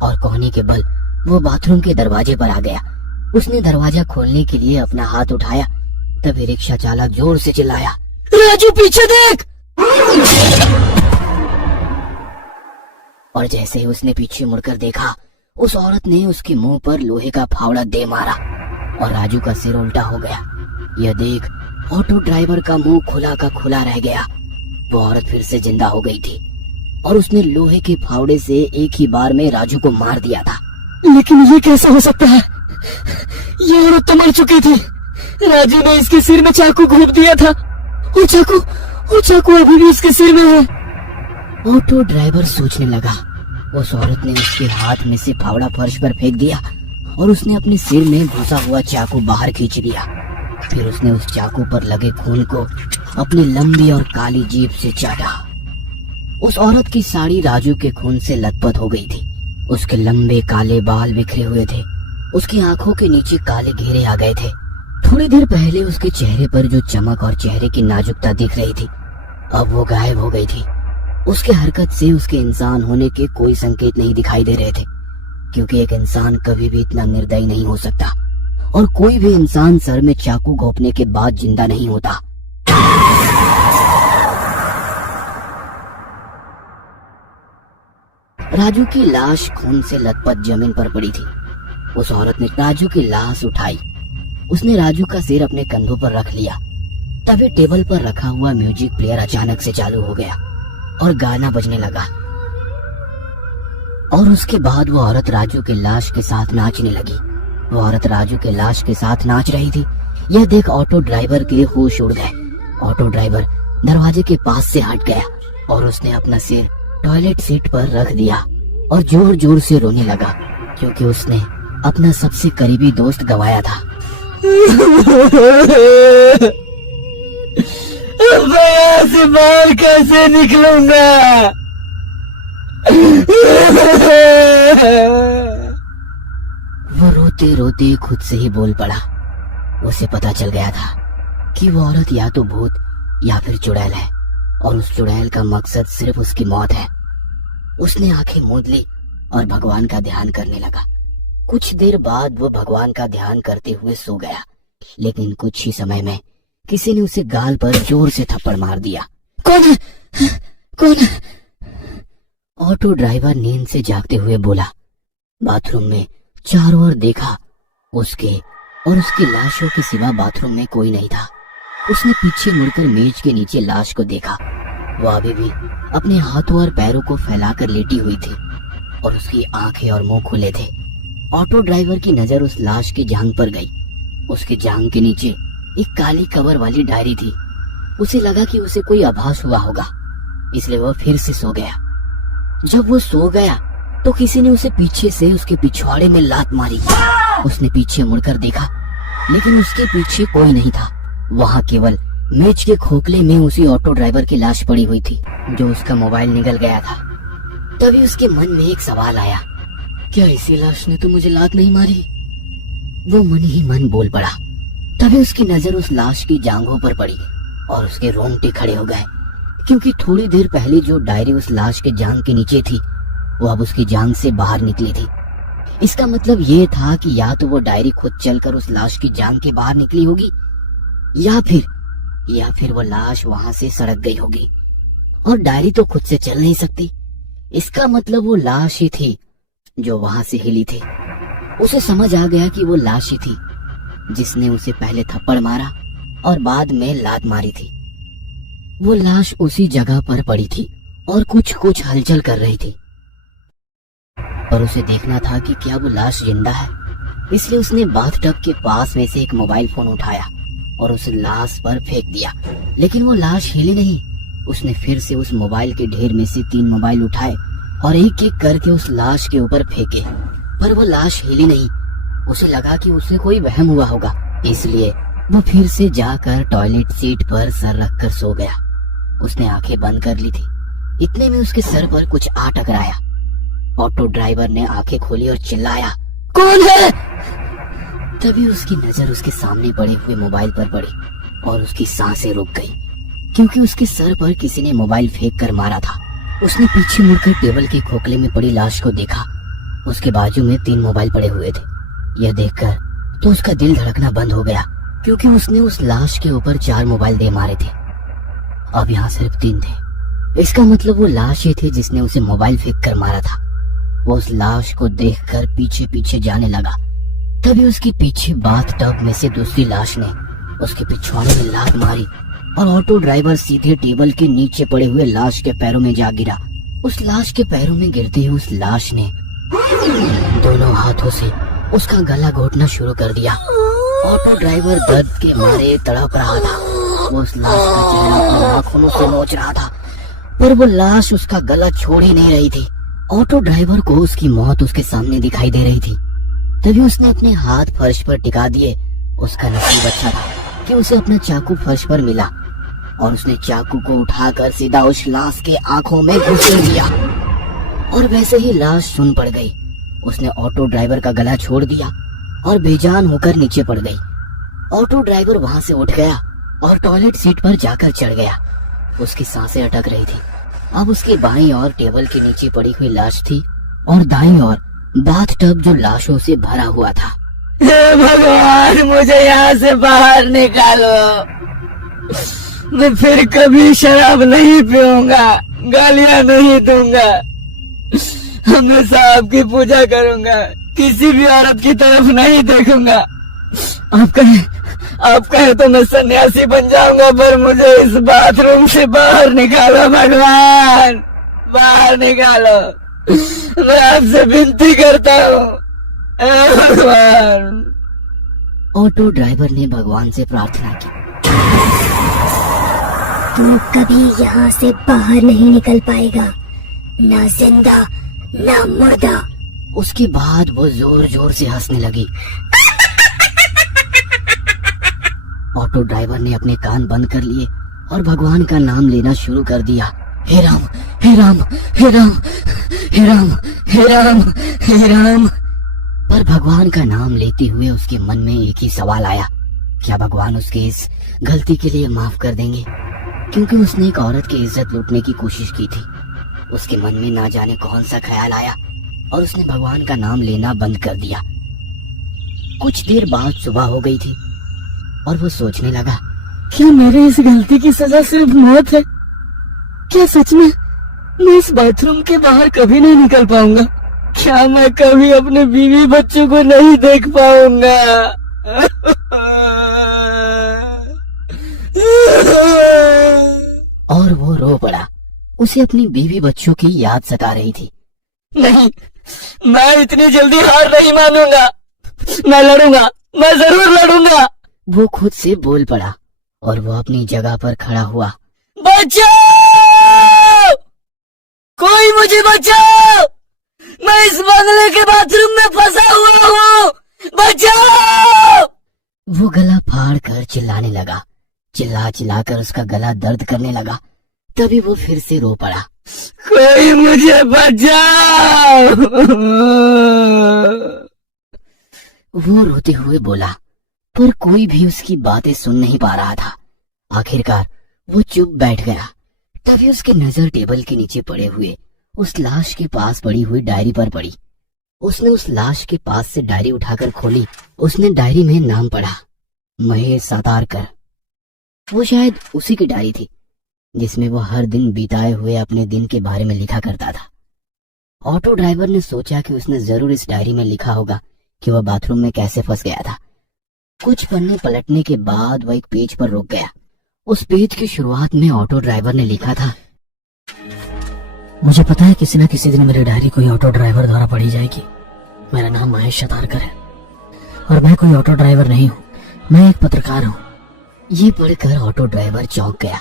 और कोहनी के बल वो बाथरूम के दरवाजे पर आ गया। उसने दरवाजा खोलने के लिए अपना हाथ उठाया, तभी रिक्शा चालक जोर से चिल्लाया, राजू पीछे देख! और जैसे ही उसने पीछे मुड़कर देखा, उस औरत ने उसके मुंह पर लोहे का फावड़ा दे मारा और राजू का सिर उल्टा हो गया। यह देख ऑटो ड्राइवर का मुंह खुला का खुला रह गया। वो औरत फिर से जिंदा हो गई थी और उसने लोहे के फावड़े से एक ही बार में राजू को मार दिया था। लेकिन ये कैसे हो सकता है? ये औरत तो मर चुकी थी। राजू ने इसके सिर में चाकू घोंप दिया था। वो चाकू अभी भी उसके सिर में है। ऑटो ड्राइवर सोचने लगा। उस औरत ने उसके हाथ में से फावड़ा फर्श पर फेंक दिया और उसने अपने सिर में घुसा हुआ चाकू बाहर खींच लिया। फिर उसने उस चाकू पर लगे खून को अपनी लंबी और काली जीभ से चाटा। उस औरत की साड़ी राजू के खून से लथपथ हो गई थी। उसके लंबे काले बाल बिखरे हुए थे। उसकी आंखों के नीचे काले घेरे आ गए थे। थोड़ी देर पहले उसके चेहरे पर जो चमक और चेहरे की नाजुकता दिख रही थी, अब वो गायब हो गई थी। उसके हरकत से उसके इंसान होने के कोई संकेत नहीं दिखाई दे रहे थे, क्योंकि एक इंसान कभी भी इतना निर्दयी नहीं हो सकता और कोई भी इंसान सर में चाकू घोंपने के बाद जिंदा नहीं होता। राजू की लाश खून से लथपथ जमीन पर पड़ी थी। उस औरत ने राजू की लाश उठाई। उसने राजू का सिर अपने कंधों पर रख लिया। तभी टेबल पर रखा हुआ म्यूजिक प्लेयर अचानक से चालू हो गया और गाना बजने लगा। और उसके बाद वो औरत राजू की लाश के साथ नाचने लगी। वो औरत राजू के लाश के साथ नाच रही थी। यह देख ऑटो ड्राइवर के होश उड़ गए। ऑटो ड्राइवर दरवाजे के पास से हट गया और उसने अपना सिर टॉयलेट सीट पर रख दिया और जोर जोर से रोने लगा, क्योंकि उसने अपना सबसे करीबी दोस्त गंवाया था। अब मैं यहाँ से बाहर कैसे निकलूंगा? वो रोते रोते खुद से ही बोल पड़ा। उसे पता चल गया था कि वो औरत या तो भूत या फिर चुड़ैल है और उस चुड़ैल का मकसद सिर्फ उसकी मौत है। उसने आंखें मूंद ली और भगवान का ध्यान करने लगा। कुछ देर बाद वो भगवान का ध्यान करते हुए सो गया, लेकिन कुछ ही समय में किसी ने उसे गाल पर जोर से थप्पड़ मार दिया। कौन है? कौन है? ऑटो ड्राइवर नींद से जागते हुए बोला। बाथरूम में चारों ओर देखा। उसके और उसकी लाशों के सिवा बाथरूम में कोई नहीं था। उसने पीछे मुड़कर मेज के नीचे लाश को देखा। वो अभी भी अपने हाथों और पैरों को फैलाकर लेटी हुई थी और उसकी आंखें और मुंह खुले थे। ऑटो ड्राइवर की नजर उस लाश की जांघ पर गई। उसके जांघ के नीचे एक काली कवर वाली डायरी थी। उसे लगा कि उसे कोई आभास हुआ होगा, इसलिए वह फिर से सो गया। जब वो सो गया तो किसी ने उसे पीछे से उसके पिछवाड़े में लात मारी। उसने पीछे मुड़कर देखा, लेकिन उसके पीछे कोई नहीं था। वहाँ केवल मेज के खोखले में उसी ऑटो ड्राइवर की लाश पड़ी हुई थी, जो उसका मोबाइल निगल गया था। तभी उसके मन में एक सवाल आया, क्या इसी लाश ने तो मुझे लात नहीं मारी? वो मन ही मन बोल पड़ा। तभी उसकी नजर उस लाश की जांघों पर पड़ी और उसके रोंगटे खड़े हो गए, क्योंकि थोड़ी देर पहले जो डायरी उस लाश के जांघ के नीचे थी वो अब उसकी जांघ से बाहर निकली थी। इसका मतलब ये था कि या तो वो डायरी खुद चलकर उस लाश की जांघ के बाहर निकली होगी या फिर वो लाश वहां से सड़क गई होगी। और डायरी तो खुद से चल नहीं सकती। इसका मतलब वो लाश ही थी जो वहां से हिली थी। उसे समझ आ गया कि वो लाश ही थी जिसने उसे पहले थप्पड़ मारा और बाद में लात मारी थी। वो लाश उसी जगह पर पड़ी थी और कुछ हलचल कर रही थी, और उसे देखना था कि क्या वो लाश जिंदा है। इसलिए उसने बाथटब के पास में से एक मोबाइल फोन उठाया और उस लाश पर फेंक दिया, लेकिन वो लाश हिली नहीं। उसने फिर से उस मोबाइल के ढेर में से 3 मोबाइल उठाए और एक एक करके उस लाश के ऊपर फेंके, पर वो लाश हिली नहीं। उसे लगा कि उसे कोई वहम हुआ होगा, इसलिए वो फिर से जाकर टॉयलेट सीट पर सर रखकर सो गया। उसने आंखें बंद कर ली थी। इतने में उसके सर पर कुछ आ टकराया। ऑटो ड्राइवर ने आंखें खोली और चिल्लाया, कौन है? तभी उसकी नजर उसके सामने पड़े हुए मोबाइल पर पड़ी और उसकी सांसें रुक गई, क्योंकि उसके सर पर किसी ने मोबाइल फेंक कर मारा था। उसने पीछे मुड़कर टेबल के खोखले में पड़ी लाश को देखा। उसके बाजू में 3 मोबाइल पड़े हुए थे। यह देखकर तो उसका दिल धड़कना बंद हो गया, क्योंकि उसने उस लाश के ऊपर 4 मोबाइल दे मारे थे। अब यहाँ सिर्फ 3 थे। इसका मतलब वो लाश ही थी जिसने उसे मोबाइल फेंक कर मारा था। वो उस लाश को देखकर पीछे पीछे जाने लगा। तभी उसके पीछे बाथटब में से दूसरी लाश ने उसके पिछवाड़े में लात मारी और ऑटो ड्राइवर सीधे टेबल के नीचे पड़े हुए लाश के पैरों में जा गिरा। उस लाश के पैरों में गिरते हुए उस लाश ने दोनों हाथों से उसका गला घोटना शुरू कर दिया। ऑटो ड्राइवर दर्द के मारे तड़प रहा था। वो उस लाश का चेहरा अपने नाखूनों से नोच रहा था, पर वो लाश उसका गला छोड़ ही नहीं रही थी। ऑटो ड्राइवर को उसकी मौत उसके सामने दिखाई दे रही थी। तभी उसने अपने हाथ फर्श पर टिका दिए। उसका नसीब अच्छा था कि उसे अपना चाकू फर्श पर मिला और उसने चाकू को उठाकर सीधा उस लाश के आंखों में घुसेड़ दिया और वैसे ही लाश सुन पड़ गई। उसने ऑटो ड्राइवर का गला छोड़ दिया और बेजान होकर नीचे पड़ गई। ऑटो ड्राइवर वहां से उठ गया और टॉयलेट सीट पर जाकर चढ़ गया। उसकी सांसें अटक रही थी अब उसकी बाईं ओर टेबल के नीचे पड़ी हुई लाश थी और दाईं ओर बाथटब जो लाशों से भरा हुआ था। हे भगवान, मुझे यहाँ से बाहर निकालो। मैं फिर कभी शराब नहीं पीऊंगा, गालियां नहीं दूंगा, हमेशा आपकी पूजा करूंगा, किसी भी औरत की तरफ नहीं देखूंगा। आप कहे तो मैं सन्यासी बन जाऊंगा, पर मुझे इस बाथरूम से बाहर निकालो भगवान, बाहर निकालो। मैं आपसे विनती करता हूँ, हे भगवान। ऑटो ड्राइवर ने भगवान से प्रार्थना की। तू कभी यहाँ से बाहर नहीं निकल पाएगा, ना जिंदा ना मुर्दा। उसके बाद वो जोर जोर से हंसने लगी। ऑटो ड्राइवर ने अपने कान बंद कर लिए और भगवान का नाम लेना शुरू कर दिया। हे राम, हे राम, हे राम, हे राम, हे राम, हे राम। पर भगवान का नाम लेते हुए उसके मन में एक ही सवाल आया, क्या भगवान उसके इस गलती के लिए माफ कर देंगे? क्योंकि उसने एक औरत की इज्जत लूटने की कोशिश की थी। उसके मन में ना जाने कौन सा ख्याल आया और उसने भगवान का नाम लेना बंद कर दिया। कुछ देर बाद सुबह हो गई थी और वो सोचने लगा, क्या मेरे इस गलती की सजा सिर्फ मौत है? क्या सच में मैं इस बाथरूम के बाहर कभी नहीं निकल पाऊंगा? क्या मैं कभी अपने बीवी बच्चों को नहीं देख पाऊंगा? और वो रो पड़ा। उसे अपनी बीवी बच्चों की याद सता रही थी। नहीं, मैं इतनी जल्दी हार नहीं मानूंगा। मैं लड़ूंगा, मैं जरूर लड़ूंगा। वो खुद से बोल पड़ा और वो अपनी जगह पर खड़ा हुआ। बचाओ! कोई मुझे बचाओ! मैं इस बंगले के बाथरूम में फंसा हुआ हूँ। बचाओ! वो गला फाड़ कर चिल्लाने लगा। चिल्ला चिल्लाकर उसका गला दर्द करने लगा। तभी वो फिर से रो पड़ा। कोई मुझे बचाओ! वो रोते हुए बोला, पर कोई भी उसकी बातें सुन नहीं पा रहा था। आखिरकार वो चुप बैठ गया। तभी उसकी नजर टेबल के नीचे पड़े हुए उस लाश के पास पड़ी हुई डायरी पर पड़ी। उसने उस लाश के पास से डायरी उठाकर खोली। उसने डायरी में नाम पढ़ा, महेश सातारकर। वो शायद उसी की डायरी थी जिसमें वो हर दिन बिताए हुए अपने दिन के बारे में लिखा करता था। ऑटो ड्राइवर ने सोचा कि उसने जरूर इस डायरी में लिखा होगा कि वह बाथरूम में कैसे फंस गया था। कुछ पन्ने पलटने के बाद वह एक पेज पर रुक गया। उस पेज की शुरुआत में ऑटो ड्राइवर ने लिखा था, मुझे पता है किसी न किसी दिन मेरी डायरी कोई ऑटो ड्राइवर द्वारा पढ़ी जाएगी। मेरा नाम महेश सातारकर है और मैं कोई ऑटो ड्राइवर नहीं हूँ, मैं एक पत्रकार हूँ। ये पढ़कर ऑटो ड्राइवर चौंक गया।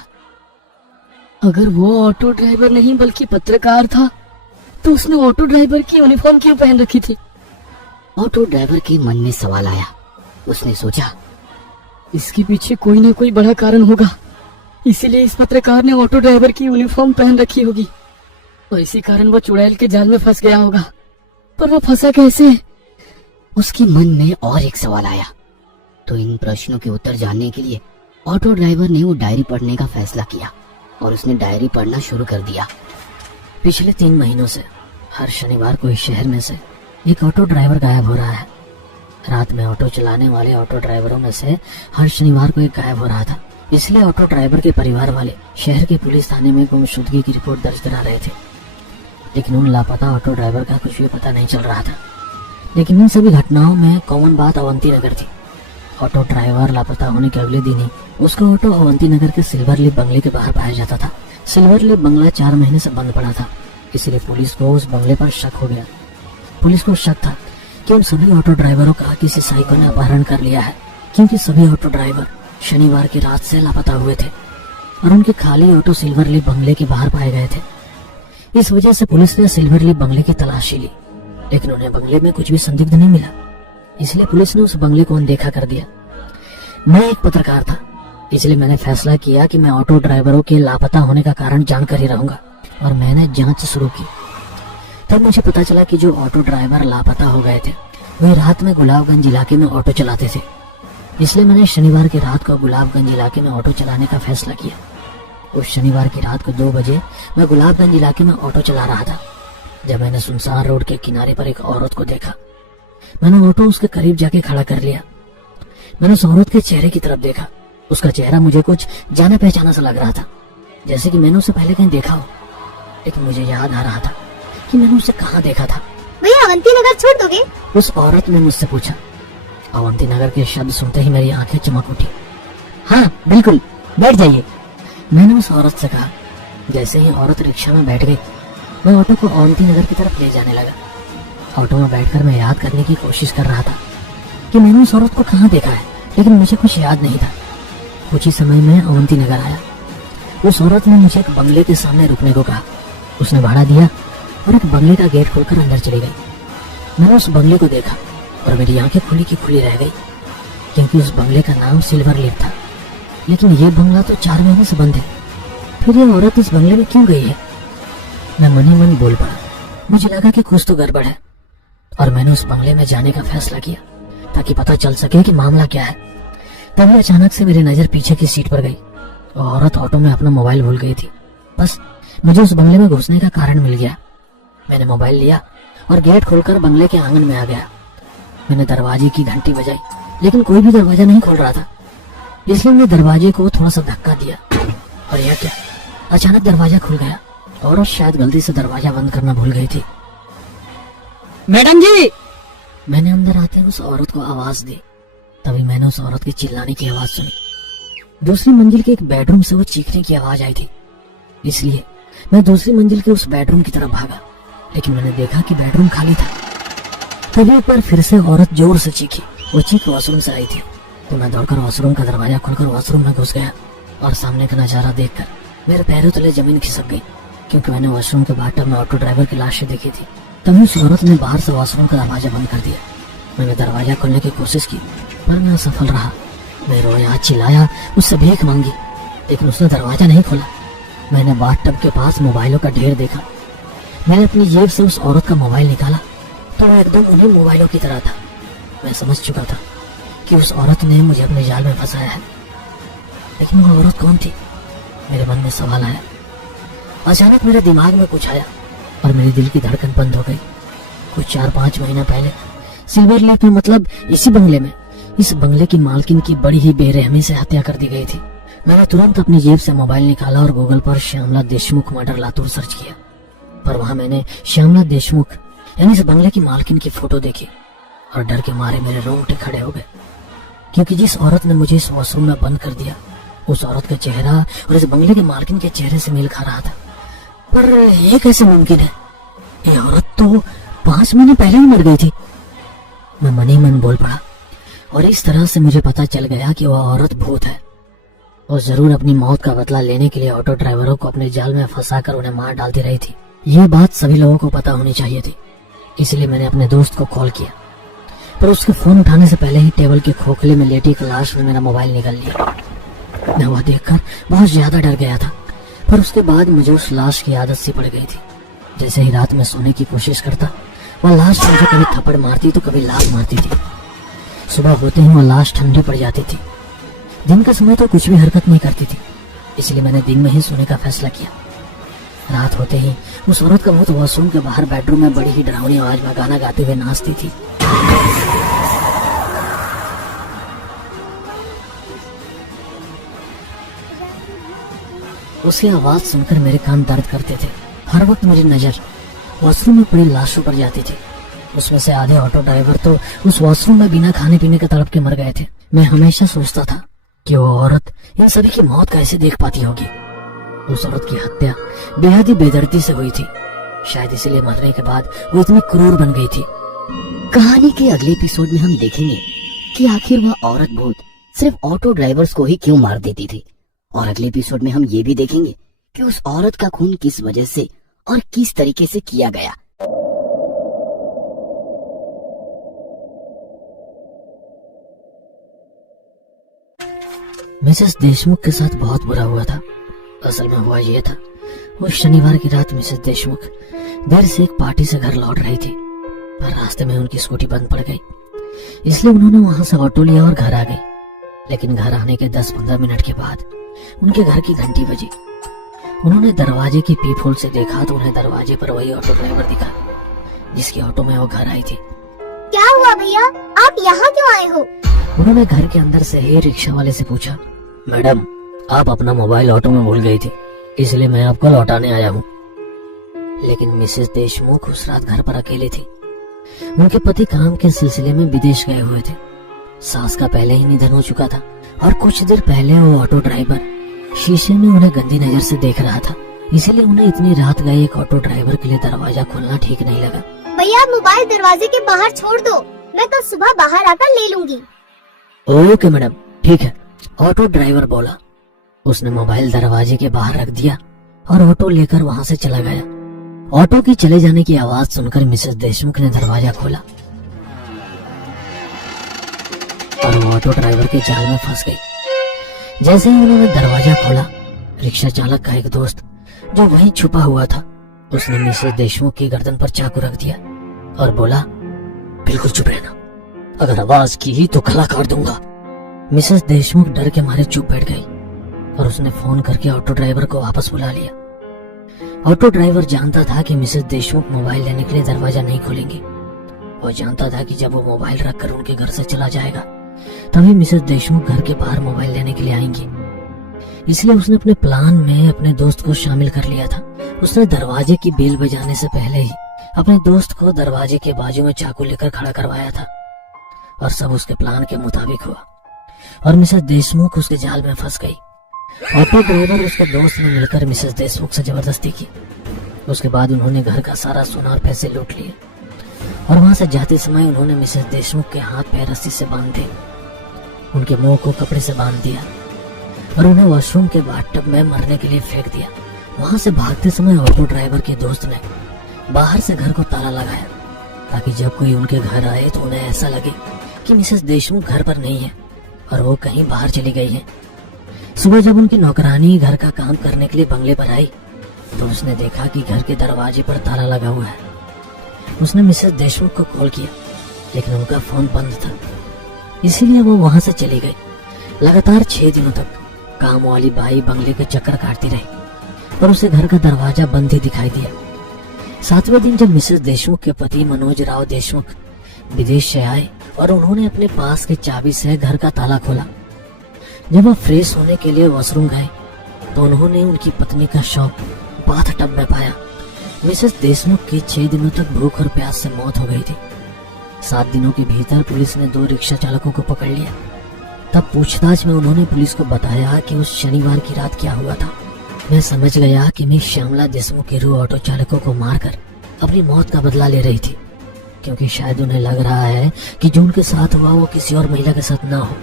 अगर वो ऑटो ड्राइवर नहीं बल्कि पत्रकार था तो उसने ऑटो ड्राइवर की यूनिफॉर्म क्यों पहन रखी थी? ऑटो ड्राइवर के मन में सवाल आया। उसने सोचा, इसके पीछे कोई ना कोई बड़ा कारण होगा, इसीलिए इस पत्रकार ने ऑटो ड्राइवर की यूनिफॉर्म पहन रखी होगी और इसी कारण वो चुड़ैल के जाल में फंस गया होगा। पर वो फंसा कैसे? उसके मन में और एक सवाल आया। तो इन प्रश्नों के उत्तर जानने के लिए ऑटो ड्राइवर ने वो डायरी पढ़ने का फैसला किया और उसने डायरी पढ़ना शुरू कर दिया। पिछले 3 महीनों से हर शनिवार को इस शहर में से एक ऑटो ड्राइवर गायब हो रहा है। रात में ऑटो चलाने वाले ऑटो ड्राइवरों में से हर शनिवार को एक गायब हो रहा था। इसलिए ऑटो ड्राइवर के परिवार वाले शहर के पुलिस थाने में गुमशुदगी की रिपोर्ट दर्ज करा रहे थे, लेकिन उन लापता ऑटो ड्राइवर का कुछ भी पता नहीं चल रहा था। लेकिन इन सभी घटनाओं में कॉमन बात अवंती नगर थी। ऑटो ड्राइवर लापता होने के अगले दिन ही उसका ऑटो अवंती नगर के सिल्वर लिप बंगले के बाहर पाया जाता था। सिल्वर लिप बंगला 4 महीने से बंद पड़ा था, इसलिए पुलिस को उस बंगले पर शक हो गया। पुलिस को शक था कि उन सभी ऑटो ड्राइवरों का किसी साइको ने अपहरण कर लिया है, क्योंकि सभी ऑटो ड्राइवर शनिवार की रात से लापता हुए थे और उनके खाली ऑटो सिल्वर लिप बंगले के बाहर पाए गए थे। इस वजह से पुलिस ने सिल्वर लिप बंगले की तलाशी ली, लेकिन उन्हें बंगले में कुछ भी संदिग्ध नहीं मिला, इसलिए पुलिस ने उस बंगले को अनदेखा कर दिया। मैं एक पत्रकार था, इसलिए मैंने फैसला किया कि मैं ऑटो ड्राइवरों के लापता होने का कारण जानकर ही रहूंगा और मैंने जांच शुरू की। तब मुझे पता चला कि जो ऑटो ड्राइवर लापता हो गए थे वे रात में गुलाबगंज इलाके में ऑटो चलाते थे। इसलिए मैंने शनिवार की रात को गुलाबगंज इलाके में ऑटो चलाने का फैसला किया। उस शनिवार की रात को 2 बजे मैं गुलाबगंज इलाके में ऑटो चला रहा था जब मैंने सुनसान रोड के किनारे पर एक औरत को देखा। मैंने ऑटो उसके करीब जाके खड़ा कर लिया। मैंने उस औरत के चेहरे की तरफ देखा। उसका चेहरा मुझे कुछ जाना पहचाना सा लग रहा था, जैसे कि मैंने उसे पहले कहीं देखा हो। लेकिन मुझे याद आ रहा था कि मैंने उसे कहाँ देखा था। भैया अवंती नगर छोड़ दोगे? उस औरत ने मुझसे पूछा। अवंती नगर के शब्द सुनते ही मेरी आंखें चमक उठी। हाँ बिल्कुल, बैठ जाइए, मैंने उस औरत से कहा। जैसे ही औरत रिक्शा में बैठ गई, मैं ऑटो को अवंती नगर की तरफ ले जाने लगा। ऑटो में बैठकर मैं याद करने की कोशिश कर रहा था कि मैंने उस औरत को कहाँ देखा है, लेकिन मुझे कुछ याद नहीं था। कुछ ही समय में अवंती नगर आया। उस औरत ने मुझे एक बंगले के सामने रुकने को कहा। उसने भाड़ा दिया और एक बंगले का गेट खोलकर अंदर चली गई। मैंने उस बंगले को देखा और मेरी आंखें खुली की खुली रह गई, क्योंकि उस बंगले का नाम सिल्वर लीफ था। लेकिन ये बंगला तो 4 महीने से बंद है। फिर ये औरत इस बंगले में क्यों गई है? मैं मन ही मन बोल पड़ा। मुझे लगा कि कुछ तो गड़बड़ है और मैंने उस बंगले में जाने का फैसला किया ताकि पता चल सके कि मामला क्या है। तभी अचानक से मेरी नजर पीछे की सीट पर गई। औरत ऑटो में अपना मोबाइल भूल गई थी। बस मुझे उस बंगले में घुसने का कारण मिल गया। मैंने मोबाइल लिया और गेट खोलकर बंगले के आंगन में आ गया। मैंने दरवाजे की घंटी बजाई, लेकिन कोई भी दरवाजा नहीं खोल रहा था। इसलिए मैंने दरवाजे को थोड़ा सा धक्का दिया और यह क्या, अचानक दरवाजा खुल गया। औरत शायद गलती से दरवाजा बंद करना भूल गई थी। मैडम जी, मैंने अंदर आते उस औरत को आवाज दी। तभी मैंने उस औरत के चिल्लाने की आवाज सुनी। दूसरी मंजिल के एक बेडरूम से वो चीखने की आवाज आई थी। इसलिए मैं दूसरी मंजिल के उस बेडरूम की तरफ भागा, लेकिन मैंने देखा कि बेडरूम खाली था। तभी एक बार फिर से औरत जोर से चीखी। वो चीख वॉशरूम से आई थी, तो मैं दौड़कर वॉशरूम का दरवाजा खोलकर वॉशरूम में घुस गया और सामने का नजारा देखकर मेरे पैरों तले जमीन खिसक गई, क्योंकि मैंने वॉशरूम के बाथटब में ऑटो ड्राइवर की लाशें देखी थी। तभी उस औरत ने बाहर से वॉशरूम का दरवाजा बंद कर दिया। मैंने दरवाजा खोलने की कोशिश की, पर मैं असफल रहा। मैं रोया, चिल्लाया, उससे भीख मांगी, लेकिन उसने दरवाजा नहीं खोला। मैंने बाथटब के पास मोबाइलों का ढेर देखा। मैंने अपनी जेब से उस औरत का मोबाइल निकाला तो वो एकदम उन्हीं मोबाइलों की तरह था। मैं समझ चुका था कि उस औरत ने मुझे अपने जाल में फंसाया है। लेकिन वो औरत कौन थी? मेरे मन में सवाल आया। अचानक मेरे दिमाग में कुछ आया और मेरे दिल की धड़कन बंद हो गई। कुछ 4-5 महीना पहले सिल्वर लेक में, मतलब इसी बंगले में, इस बंगले की मालकिन की बड़ी ही बेरहमी से हत्या कर दी गई थी। मैंने तुरंत अपनी जेब से मोबाइल निकाला और गूगल पर श्यामला देशमुख मर्डर लातूर सर्च किया, पर वहां मैंने श्यामला देशमुख यानी इस बंगले की मालकिन की फोटो देखी और डर के मारे मेरे रोंगटे खड़े हो गए, क्योंकि जिस औरत ने मुझे इस वॉशरूम में बंद कर दिया, उस औरत का चेहरा और इस बंगले के मालकिन के चेहरे से मेल खा रहा था। पर ये कैसे मुमकिन है? ये औरत तो 5 महीने पहले ही मर गई थी। मैं मन ही मन बोल पड़ा और इस तरह से मुझे पता चल गया कि वह औरत भूत है और जरूर अपनी मौत का बदला लेने के लिए ऑटो ड्राइवरों को अपने जाल में फंसाकर उन्हें मार डालती रही थी। ये बात सभी लोगों को पता होनी चाहिए थी, इसलिए मैंने अपने दोस्त को कॉल किया, पर उसके फोन उठाने से पहले ही टेबल के खोखले में लेटी एक लाश में मेरा मोबाइल निकल लिया। मैं वह देखकर बहुत ज्यादा डर गया था, पर उसके बाद मुझे उस लाश की आदत सी पड़ गई थी। जैसे ही रात में सोने की कोशिश करता, वह लाश मुझे कभी थप्पड़ मारती तो कभी लात मारती थी। सुबह होते ही वह लाश ठंडी पड़ जाती थी। दिन का समय तो कुछ भी हरकत नहीं करती थी, इसलिए मैंने दिन में ही सोने का फैसला किया। रात होते ही उस औरत का भूत वॉशरूम के बाहर बेडरूम में बड़ी ही डरावनी आवाज में गाना गाते हुए नाचती थी। उसकी आवाज सुनकर मेरे कान दर्द करते थे। हर वक्त मेरी नजर वॉशरूम में पड़ी लाशों पर जाती थी। उसमें से आधे ऑटो ड्राइवर तो उस वॉशरूम में बिना खाने पीने के तड़प के मर गए थे। मैं हमेशा सोचता था कि वो औरत इन सभी की मौत कैसे देख पाती होगी। उस औरत की हत्या बेहद ही बेदर्दी से हुई थी। शायद इसीलिए मरने के बाद वो इतनी क्रूर बन गई थी। कहानी के अगले एपिसोड में हम देखेंगे कि आखिर वह औरत भूत सिर्फ ऑटो ड्राइवर्स को ही क्यों मार देती थी, और अगले एपिसोड में हम ये भी देखेंगे कि उस औरत का खून किस वजह से और किस तरीके से किया गया। मिसेस देशमुख के साथ बहुत बुरा हुआ था। असल में हुआ ये था, उस शनिवार की रात मिसेस देशमुख देर से एक पार्टी से घर लौट रही थी, पर रास्ते में उनकी स्कूटी बंद पड़ गई। इसलिए उन्होंने वहां से ऑटो लिया और घर आ गई। लेकिन घर आने के 10-15 मिनट के बाद उनके घर की घंटी बजी उन्होंने दरवाजे की पीप होल से देखा तो उन्हें दरवाजे पर वही ऑटो ड्राइवर दिखा जिसकी ऑटो में वो घर आई थी। क्या हुआ भैया, आप यहाँ क्यों आए हो? उन्होंने घर के अंदर से ही रिक्शा वाले से पूछा, मैडम आप अपना मोबाइल ऑटो में भूल गई थी, इसलिए मैं आपको लौटाने आया हूँ। लेकिन मिसेस देशमुख उस रात घर पर अकेली थी। उनके पति काम के सिलसिले में विदेश गए हुए थे। सास का पहले ही निधन हो चुका था और कुछ देर पहले वो ऑटो ड्राइवर शीशे में उन्हें गंदी नजर से देख रहा था, इसीलिए उन्हें इतनी रात गए एक ऑटो ड्राइवर के लिए दरवाजा खोलना ठीक नहीं लगा। भैया आप मोबाइल दरवाजे के बाहर छोड़ दो, मैं कल सुबह बाहर आकर ले लूंगी। ओके मैडम, ठीक है, ऑटो ड्राइवर बोला। उसने मोबाइल दरवाजे के बाहर रख दिया और ऑटो लेकर वहाँ से चला गया। ऑटो की चले जाने की आवाज सुनकर मिसेस देशमुख ने दरवाजा खोला और वो ऑटो ड्राइवर के जाल में फंस गई। जैसे ही उन्होंने दरवाजा खोला, रिक्शा चालक का एक दोस्त जो वहीं छुपा हुआ था, उसने मिसेस देशमुख की गर्दन पर चाकू रख दिया और बोला, बिल्कुल चुप रहना, अगर आवाज की तो गला काट दूंगा। मिसेस देशमुख डर के मारे चुप बैठ गई और उसने फोन करके ऑटो ड्राइवर को वापस बुला लिया। ऑटो ड्राइवर जानता था कि मिसेस देशमुख मोबाइल लेने के लिए दरवाजा नहीं खोलेंगी। वो जानता था कि जब वो मोबाइल रखकर उनके घर से चला जाएगा तभी मिसेस देशमुख घर के बाहर मोबाइल लेने के लिए आएंगी। इसलिए उसने अपने प्लान में अपने दोस्त को शामिल कर लिया था। उसने दरवाजे की बेल बजाने से पहले ही अपने दोस्त को दरवाजे के बाजू में चाकू लेकर खड़ा करवाया था और सब उसके प्लान के मुताबिक हुआ और मिसेस देशमुख उसके जाल में फंस गई। ऑटो ड्राइवर और उसके दोस्त ने मिलकर मिसेस देशमुख से जबरदस्ती की। उसके बाद उन्होंने घर का सारा सोना और पैसे लूट लिए और वहां से जाते समय उन्होंने मिसेस देशमुख के हाथ पैर रस्सी से बांध दिए, उनके मुंह को कपड़े से बांध दिया और उन्हें वॉशरूम के बाथटब में मरने के लिए फेंक दिया। वहां से भागते समय ऑटो ड्राइवर के दोस्त ने बाहर से घर को ताला लगाया ताकि जब कोई उनके घर आए तो उन्हें ऐसा लगे कि मिसेस देशमुख घर पर नहीं है और वो कहीं बाहर चली गई है। सुबह जब उनकी नौकरानी घर का काम करने के लिए बंगले पर आई तो उसने देखा कि घर के दरवाजे पर ताला लगा हुआ है। उसने मिसेस देशमुख को कॉल किया लेकिन उनका फोन बंद था, इसीलिए वो वहां से चली गई। लगातार 6 दिनों तक काम वाली बाई बंगले के चक्कर काटती रही और उसे घर का दरवाजा बंद ही दिखाई दिया। 7वें दिन जब मिसेस देशमुख के पति मनोज राव देशमुख विदेश से आए और उन्होंने अपने पास की चाबी से घर का ताला खोला, जब वो फ्रेश होने के लिए वॉशरूम गए तो उन्होंने उनकी पत्नी का शव बाथटब में पाया। मिसेस देशमुख की 6 दिनों तक भूख और प्यास से मौत हो गई थी। 7 दिनों के भीतर पुलिस ने 2 रिक्शा चालकों को पकड़ लिया। तब पूछताछ में उन्होंने पुलिस को बताया कि उस शनिवार की रात क्या हुआ था। मैं समझ गया कि मिस श्यामला देशमुख के रू ऑटो चालकों को मारकर अपनी मौत का बदला ले रही थी, क्योंकि शायद उन्हें लग रहा है कि जो उनके साथ हुआ वो किसी और महिला के साथ ना हो,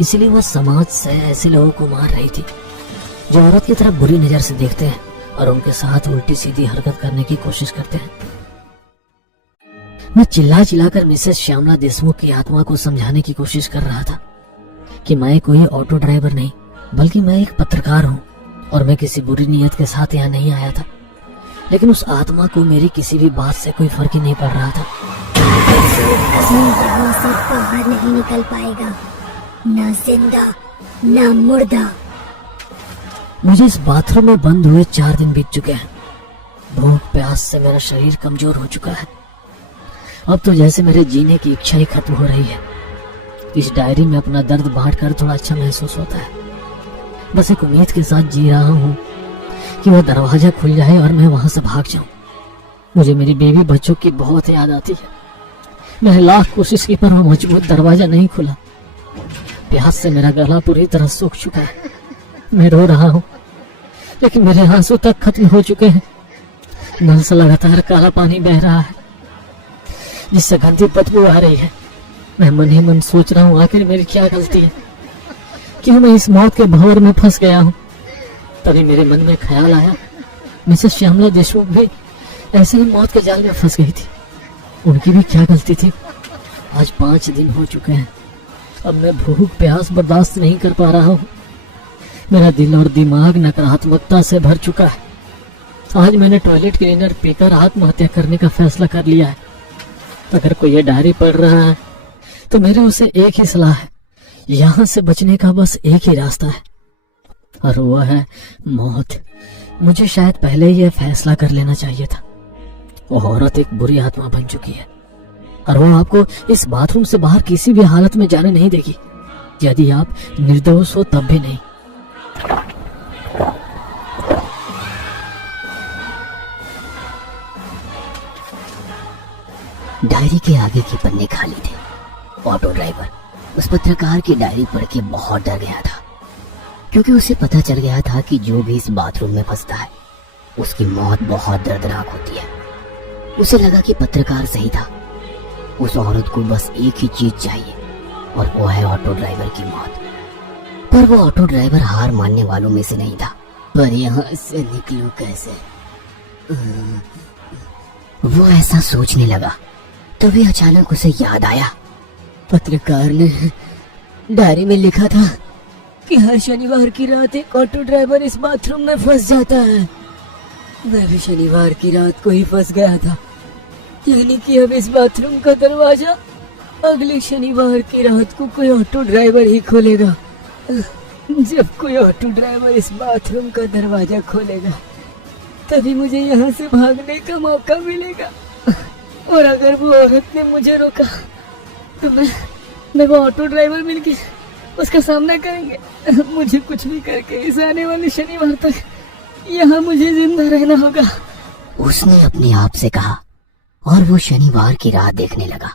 इसलिए वह समाज से ऐसे लोगों को मार रही थी जो औरत की तरफ बुरी नजर से देखते हैं और उनके साथ उल्टी सीधी हरकत करने की कोशिश करते हैं। मैं चिल्ला चिल्लाकर मिसेस श्यामला देशमुख की आत्मा को समझाने की कोशिश कर रहा था कि मैं कोई ऑटो ड्राइवर नहीं बल्कि मैं एक पत्रकार हूँ और मैं किसी बुरी नीयत के साथ यहाँ नहीं आया था। लेकिन उस आत्मा को मेरी किसी भी बात से कोई फर्क ही नहीं पड़ रहा था। यहाँ से बाहर नहीं निकल पाएगा, ना जिंदा ना मुर्दा। मुझे इस बाथरूम में बंद हुए 4 दिन बीत चुके हैं। भूख प्यास से मेरा शरीर कमजोर हो चुका है। अब तो जैसे मेरे जीने की इच्छा ही खत्म हो रही है। इस डायरी में अपना दर्द बांटकर थोड़ा अच्छा महसूस होता है। बस एक उम्मीद के साथ जी रहा हूँ कि वह दरवाजा खुल जाए और मैं वहां से भाग जाऊं। मुझे मेरी बेबी बच्चों की बहुत याद आती है। मैंने लाख कोशिश की पर वह मजबूत दरवाजा नहीं खुला। प्यास से मेरा गला पूरी तरह सूख चुका है। मैं रो रहा हूँ लेकिन मेरे आंसू तक खत्म हो चुके हैं। नल से लगातार काला पानी बह रहा है जिससे गंदी बदबू आ रही है। मैं मन ही मन सोच रहा हूँ आखिर मेरी क्या गलती है, क्यों मैं इस मौत के भंवर में फंस गया हूँ। तभी मेरे मन में ख्याल आया मिसेस श्यामला देशमुख भी ऐसे ही मौत के जाल में फंस गई थी। उनकी भी क्या गलती थी। आज 5 दिन हो चुके हैं। अब मैं भूख प्यास बर्दाश्त नहीं कर पा रहा हूँ। मेरा दिल और दिमाग नकारात्मकता से भर चुका है। आज मैंने टॉयलेट क्लीनर पीकर आत्महत्या करने का फैसला कर लिया है। अगर कोई ये डायरी पढ़ रहा है तो मेरे उसे एक ही सलाह है, यहाँ से बचने का बस एक ही रास्ता है और वह है मौत। मुझे शायद पहले ही यह फैसला कर लेना चाहिए था। वो औरत एक बुरी आत्मा बन चुकी है और वो आपको इस बाथरूम से बाहर किसी भी हालत में जाने नहीं देगी, यदि आप निर्दोष हो तब भी नहीं। डायरी के आगे के पन्ने खाली थे। ऑटो ड्राइवर उस पत्रकार की डायरी पढ़ के बहुत डर गया था, क्योंकि उसे पता चल गया था कि जो भी इस बाथरूम में फंसता है उसकी मौत बहुत दर्दनाक होती है। उसे लगा कि पत्रकार सही था, उस औरत को बस एक ही चीज चाहिए और वो है ऑटो ड्राइवर की मौत। पर वो ऑटो ड्राइवर हार मानने वालों में से नहीं था। पर यहाँ से निकलूं कैसे? वो ऐसा सोचने लगा, तभी अचानक उसे याद आया, पत्रकार ने डायरी में लिखा था कि हर शनिवार की रात एक ऑटो ड्राइवर इस बाथरूम में फंस जाता है। मैं भी शनिवार की रात को ही फंस गया था, यानी कि अब इस बाथरूम का दरवाजा अगले शनिवार की रात को कोई ऑटो ड्राइवर ही खोलेगा। जब कोई ऑटो ड्राइवर इस बाथरूम का दरवाजा खोलेगा तभी मुझे यहाँ से भागने का मौका मिलेगा। और अगर वो औरत ने मुझे रोका तो मैं वो ऑटो ड्राइवर मिलके उसका सामना करेंगे। मुझे कुछ भी करके इस आने वाले शनिवार तक यहाँ मुझे जिंदा रहना होगा, उसने अपने आप से कहा। और वो शनिवार की रात देखने लगा।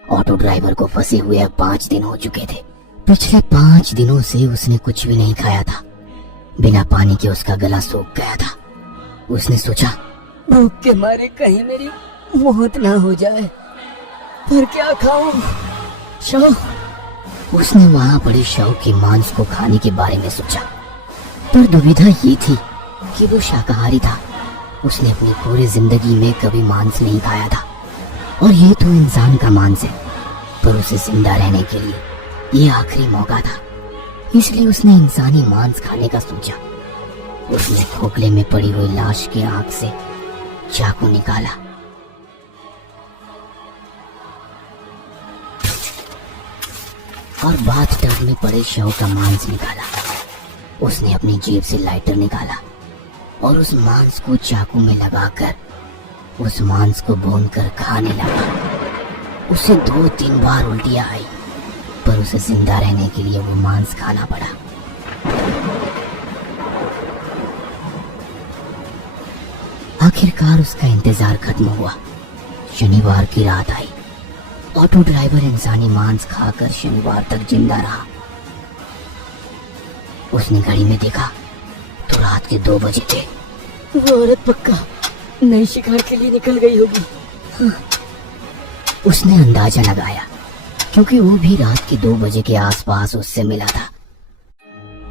ऑटो ड्राइवर को फंसे हुए अब 5 दिन हो चुके थे। पिछले 5 दिनों से उसने कुछ भी नहीं खाया था। बिना पानी के उसका गला सूख गया था। उसने सोचा, भूख के मारे कहीं मेरी मौत ना हो जाए, पर क्या खाऊं? शव। उसने वहां पड़े शव के मांस को खाने के बारे में सोचा, पर दुविधा ये थी कि वो शाकाहारी था। उसने अपनी पूरी जिंदगी में कभी मांस नहीं खाया था और ये तो इंसान का मांस है, पर उसे जिंदा रहने के लिए ये आखिरी मौका था। इसलिए उसने इंसानी मांस खाने का सोचा। उसने खोखले में पड़ी हुई लाश की आंख से चाकू निकाला और बाथटब में पड़े शव का मांस निकाला। उसने अपनी जेब से लाइटर निकाला और उस मांस को चाकू में लगाकर उस मांस को भूनकर खाने लगा। उसे 2-3 बार उल्टियां आई, पर उसे जिंदा रहने के लिए वो मांस खाना पड़ा। आखिरकार उसका इंतजार खत्म हुआ। शनिवार की रात आई। ऑटो ड्राइवर इंसानी मांस खाकर शनिवार तक जिंदा रहा। उसने घड़ी में देखा तो रात के 2 बजे थे। वो औरत पक्का नई शिकार के लिए निकल गई होगी। उसने अंदाजा लगाया, क्योंकि वो भी रात के 2 बजे के आसपास उससे मिला था।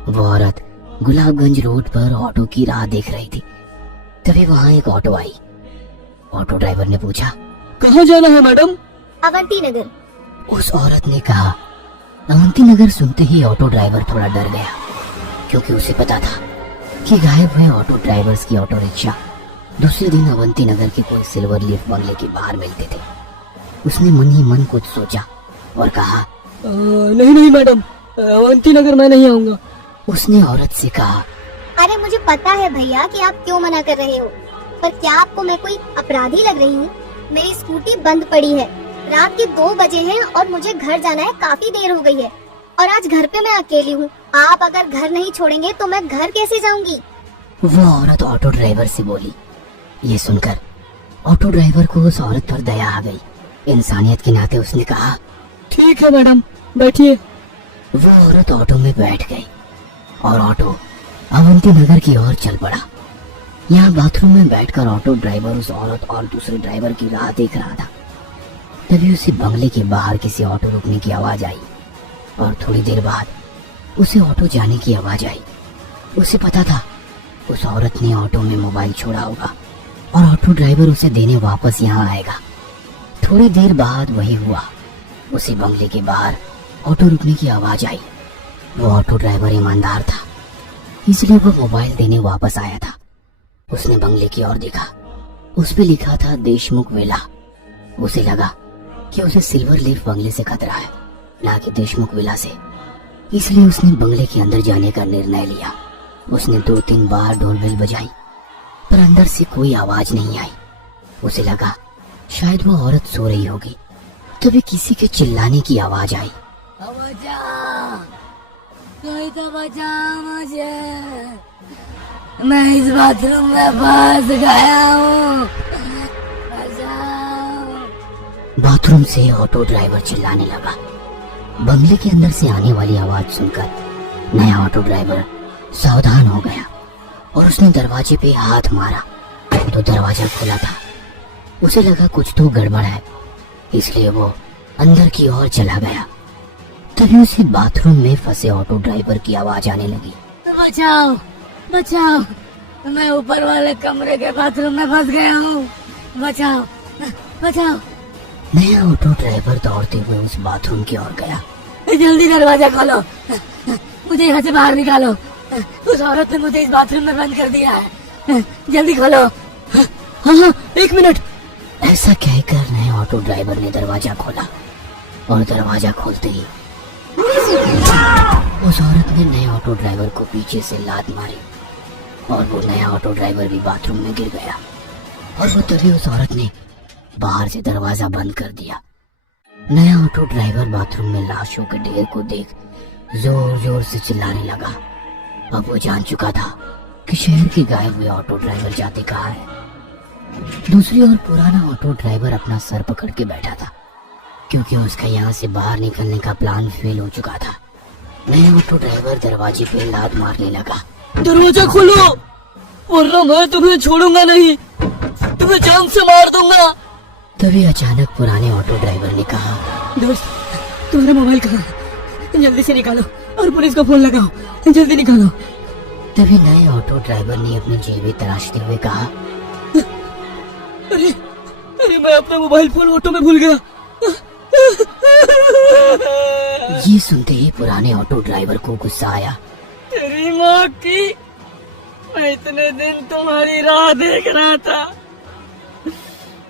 वो औरत गुलाबगंज रोड पर ऑटो की राह देख रही थी। तभी वहाँ एक ऑटो आई। ऑटो ड्राइवर ने पूछा, कहाँ जाना है मैडम? अवंती नगर। उस औरत ने कहा। अवंती नगर सुनते ही ऑटो ड्राइवर थोड़ा डर गया, क्योंकि उसे पता था कि गायब हुए ऑटो ड्राइवर्स की ऑटो रिक्शा दूसरे दिन अवंती नगर के कोई सिल्वर लीफ बंगले के बाहर मिलते थे। उसने मन ही मन कुछ सोचा और कहा, नहीं मैडम, अवंती नगर मैं नहीं आऊंगा। उसने औरत से कहा, अरे मुझे पता है भैया कि आप क्यों मना कर रहे हो, पर क्या आपको मैं कोई अपराधी लग रही हूँ? मेरी स्कूटी बंद पड़ी है, रात के 2 बजे हैं और मुझे घर जाना है, काफी देर हो गई है और आज घर पे मैं अकेली हूँ। आप अगर घर नहीं छोड़ेंगे तो मैं घर कैसे जाऊंगी? वो औरत ऑटो ड्राइवर से बोली। ये सुनकर ऑटो ड्राइवर को उस औरत पर दया आ गई। इंसानियत के नाते उसने कहा, ठीक है मैडम, बैठिए। वो औरत ऑटो में बैठ गई और ऑटो अवंती नगर की ओर चल पड़ा। यहाँ बाथरूम में बैठकर ऑटो ड्राइवर उस औरत और दूसरे ड्राइवर की राह देख रहा था। तभी उसे बंगले के बाहर किसी ऑटो रुकने की आवाज आई और थोड़ी देर बाद उसे ऑटो जाने की आवाज आई। उसे पता था उस औरत ने ऑटो में मोबाइल छोड़ा होगा और ऑटो ड्राइवर उसे देने वापस यहाँ आएगा। थोड़ी देर बाद वही हुआ। उसे बंगले के बाहर ऑटो रुकने की आवाज आई। वो ऑटो ड्राइवर ईमानदार था, इसलिए वो मोबाइल देने वापस आया था। उसने बंगले की ओर देखा। उस पे लिखा था देशमुख विला। उसे लगा कि उसे सिल्वर लीफ बंगले से खतरा है, ना कि देशमुख विला से। इसलिए उसने बंगले के अंदर जाने का निर्णय लिया। उसने 2-3 बार डोरबेल बजाई पर अंदर से कोई आवाज नहीं आई। उसे लगा शायद वो औरत सो रही होगी। तभी किसी के चिल्लाने की आवाज आई। बचाओ, कोई तो बचाओ मुझे, मैं इस बाथरूम में फंस गया हूँ, बचाओ। बाथरूम से ऑटो ड्राइवर चिल्लाने लगा। बंगले के अंदर से आने वाली आवाज सुनकर नया ऑटो ड्राइवर सावधान हो गया और उसने दरवाजे पे हाथ मारा तो दरवाजा खुला था। उसे लगा कुछ तो गड़बड़ है, इसलिए वो अंदर की ओर चला गया। तभी उसे बाथरूम में फंसे ऑटो ड्राइवर की आवाज आने लगी। बचाओ, बचाओ, मैं ऊपर वाले कमरे के बाथरूम में फंस गया हूँ, बचाओ, बचाओ। नया ऑटो ड्राइवर दौड़ते हुए उस बाथरूम की ओर गया। जल्दी दरवाजा खोलो, मुझे यहाँ से बाहर निकालो, उस औरत ने मुझे इस बाथरूम में बंद कर दिया है, जल्दी खोलो। हाँ, 1 मिनट। ऐसा कहकर नए ऑटो ड्राइवर ने दरवाजा खोला और दरवाजा खोलते ही उस औरत ने नए ऑटो ड्राइवर को पीछे से लात मारी और वो नया ऑटो ड्राइवर भी बाथरूम में गिर गया। और वो तभी उस औरत ने बाहर से दरवाजा बंद कर दिया। नया ऑटो ड्राइवर बाथरूम में लाशों के ढेर को देख जोर जोर से चिल्लाने लगा। अब वो जान चुका था कि शहर के गायब हुए ऑटो ड्राइवर जाते कहाँ है। दूसरी ओर पुराना ऑटो ड्राइवर अपना सर पकड़ के बैठा था, क्योंकि उसका यहाँ से बाहर निकलने का प्लान फेल हो चुका था। नया ऑटो ड्राइवर दरवाजे पे लात मारने लगा। दरवाजा खोलो, वरना मैं तुम्हें छोड़ूंगा नहीं, तुम्हें जान से मार दूंगा। तभी अचानक पुराने ऑटो ड्राइवर ने कहा, दोस्त, तुम्हारा मोबाइल कहाँ है? जल्दी से निकालो और पुलिस को फोन लगाओ, जल्दी निकालो। तभी नए ऑटो ड्राइवर ने अपनी जेबें तराशते हुए कहा, अरे अरे, मैं अपना मोबाइल फोन ऑटो में भूल गया। ये सुनते ही पुराने ऑटो ड्राइवर को गुस्सा आया। तेरी माँ की, मैं इतने दिन तुम्हारी राह देख रहा था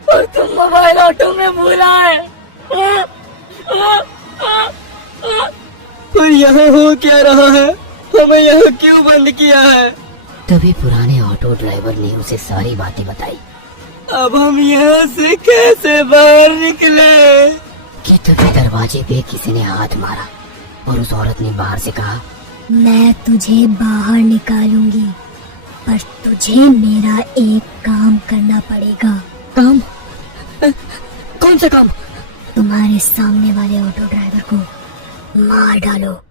और तुम मोबाइल ऑटो में भूला है। पर यहाँ हो क्या रहा है? हमें यहाँ क्यों बंद किया है? तभी पुराने ऑटो ड्राइवर ने उसे सारी बातें बताई। अब हम यहाँ से कैसे बाहर निकले? कि तभी दरवाजे पे किसी ने हाथ मारा और उस औरत ने बाहर से कहा, मैं तुझे बाहर निकालूंगी, पर तुझे मेरा एक काम करना पड़ेगा। काम? कौन सा काम? तुम्हारे सामने वाले ऑटो ड्राइवर को मार डालो।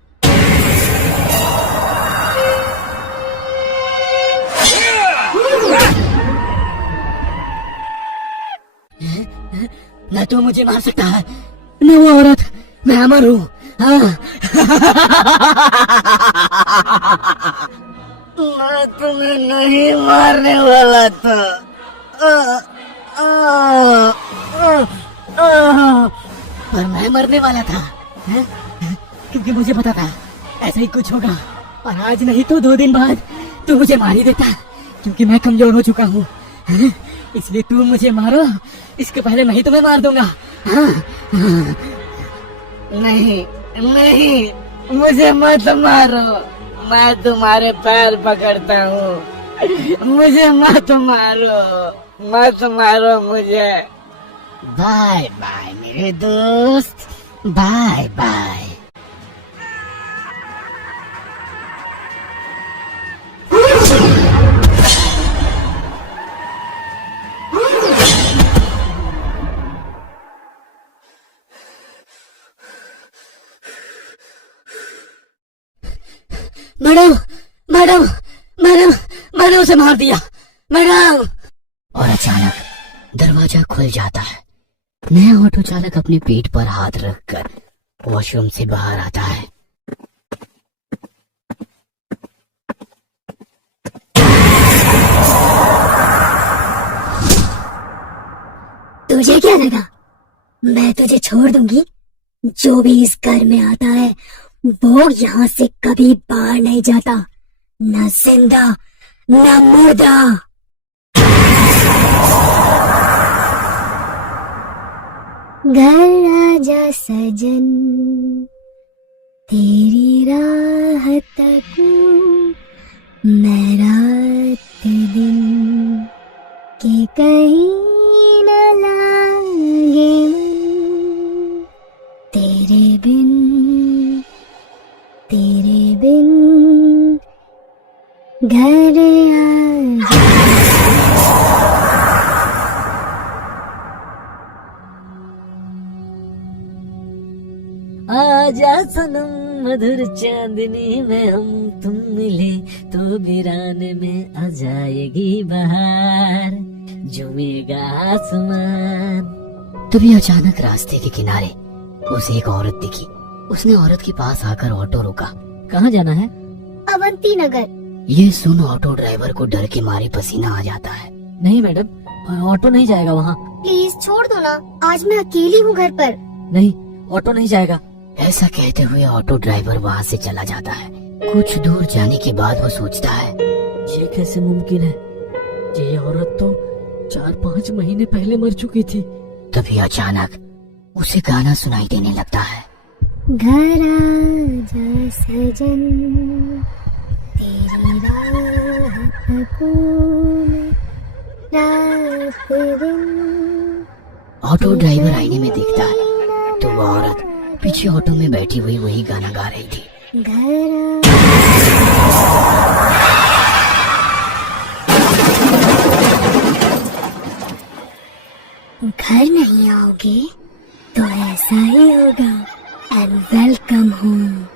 न तो मुझे मार सकता है, न वो औरत, मैं अमर हूँ। हाँ। मैं तुम्हें नहीं मारने वाला था, पर मैं मरने वाला था, क्योंकि मुझे पता था ऐसा ही कुछ होगा। और आज नहीं तो 2 दिन बाद तू मुझे मार ही देता, क्योंकि मैं कमजोर हो चुका हूँ। इसलिए तू मुझे मारो, इसके पहले मैं ही तुम्हें मार दूंगा। नहीं नहीं, मुझे मत मारो, मैं तुम्हारे पैर पकड़ता हूँ, मुझे मत मारो, मत मारो मुझे। बाय बाय मेरे दोस्त, bye bye. Madam madam madam, मैंने उसे मार दिया, मैडम। और अचानक दरवाजा खुल जाता है। नया ऑटो चालक अपने पेट पर हाथ रखकर वॉशरूम से बाहर आता है। तुझे क्या लगा मैं तुझे छोड़ दूंगी? जो भी इस घर में आता है वो यहाँ से कभी बाहर नहीं जाता, न जिंदा न मुर्दा। घर आजा सजन, तेरी राह तक मैं रात दिन घर आ आजा सनम मधुर चांदनी में हम तुम मिले तो वीराने में आ जाएगी बहार, झूमेगा आसमान। तभी अचानक रास्ते के किनारे उसे एक औरत दिखी। उसने औरत के पास आकर ऑटो रोका। कहाँ जाना है? अवंती नगर। ये सुन ऑटो ड्राइवर को डर के मारे पसीना आ जाता है। नहीं मैडम, ऑटो नहीं जाएगा वहाँ। प्लीज छोड़ दो ना, आज मैं अकेली हूँ घर पर। नहीं, ऑटो नहीं जाएगा। ऐसा कहते हुए ऑटो ड्राइवर वहाँ से चला जाता है। कुछ दूर जाने के बाद वो सोचता है, ये कैसे मुमकिन है? ये औरत तो 4-5 महीने पहले मर चुकी थी। तभी अचानक उसे गाना सुनाई देने लगता है। घर आजा सजन, तेरी राह तकूं मैं रात दिन। ऑटो ड्राइवर आईने में देखता है तो वो औरत पीछे ऑटो में बैठी हुई वही गाना गा रही थी। घर नहीं आओगे तो ऐसा ही होगा। And welcome home.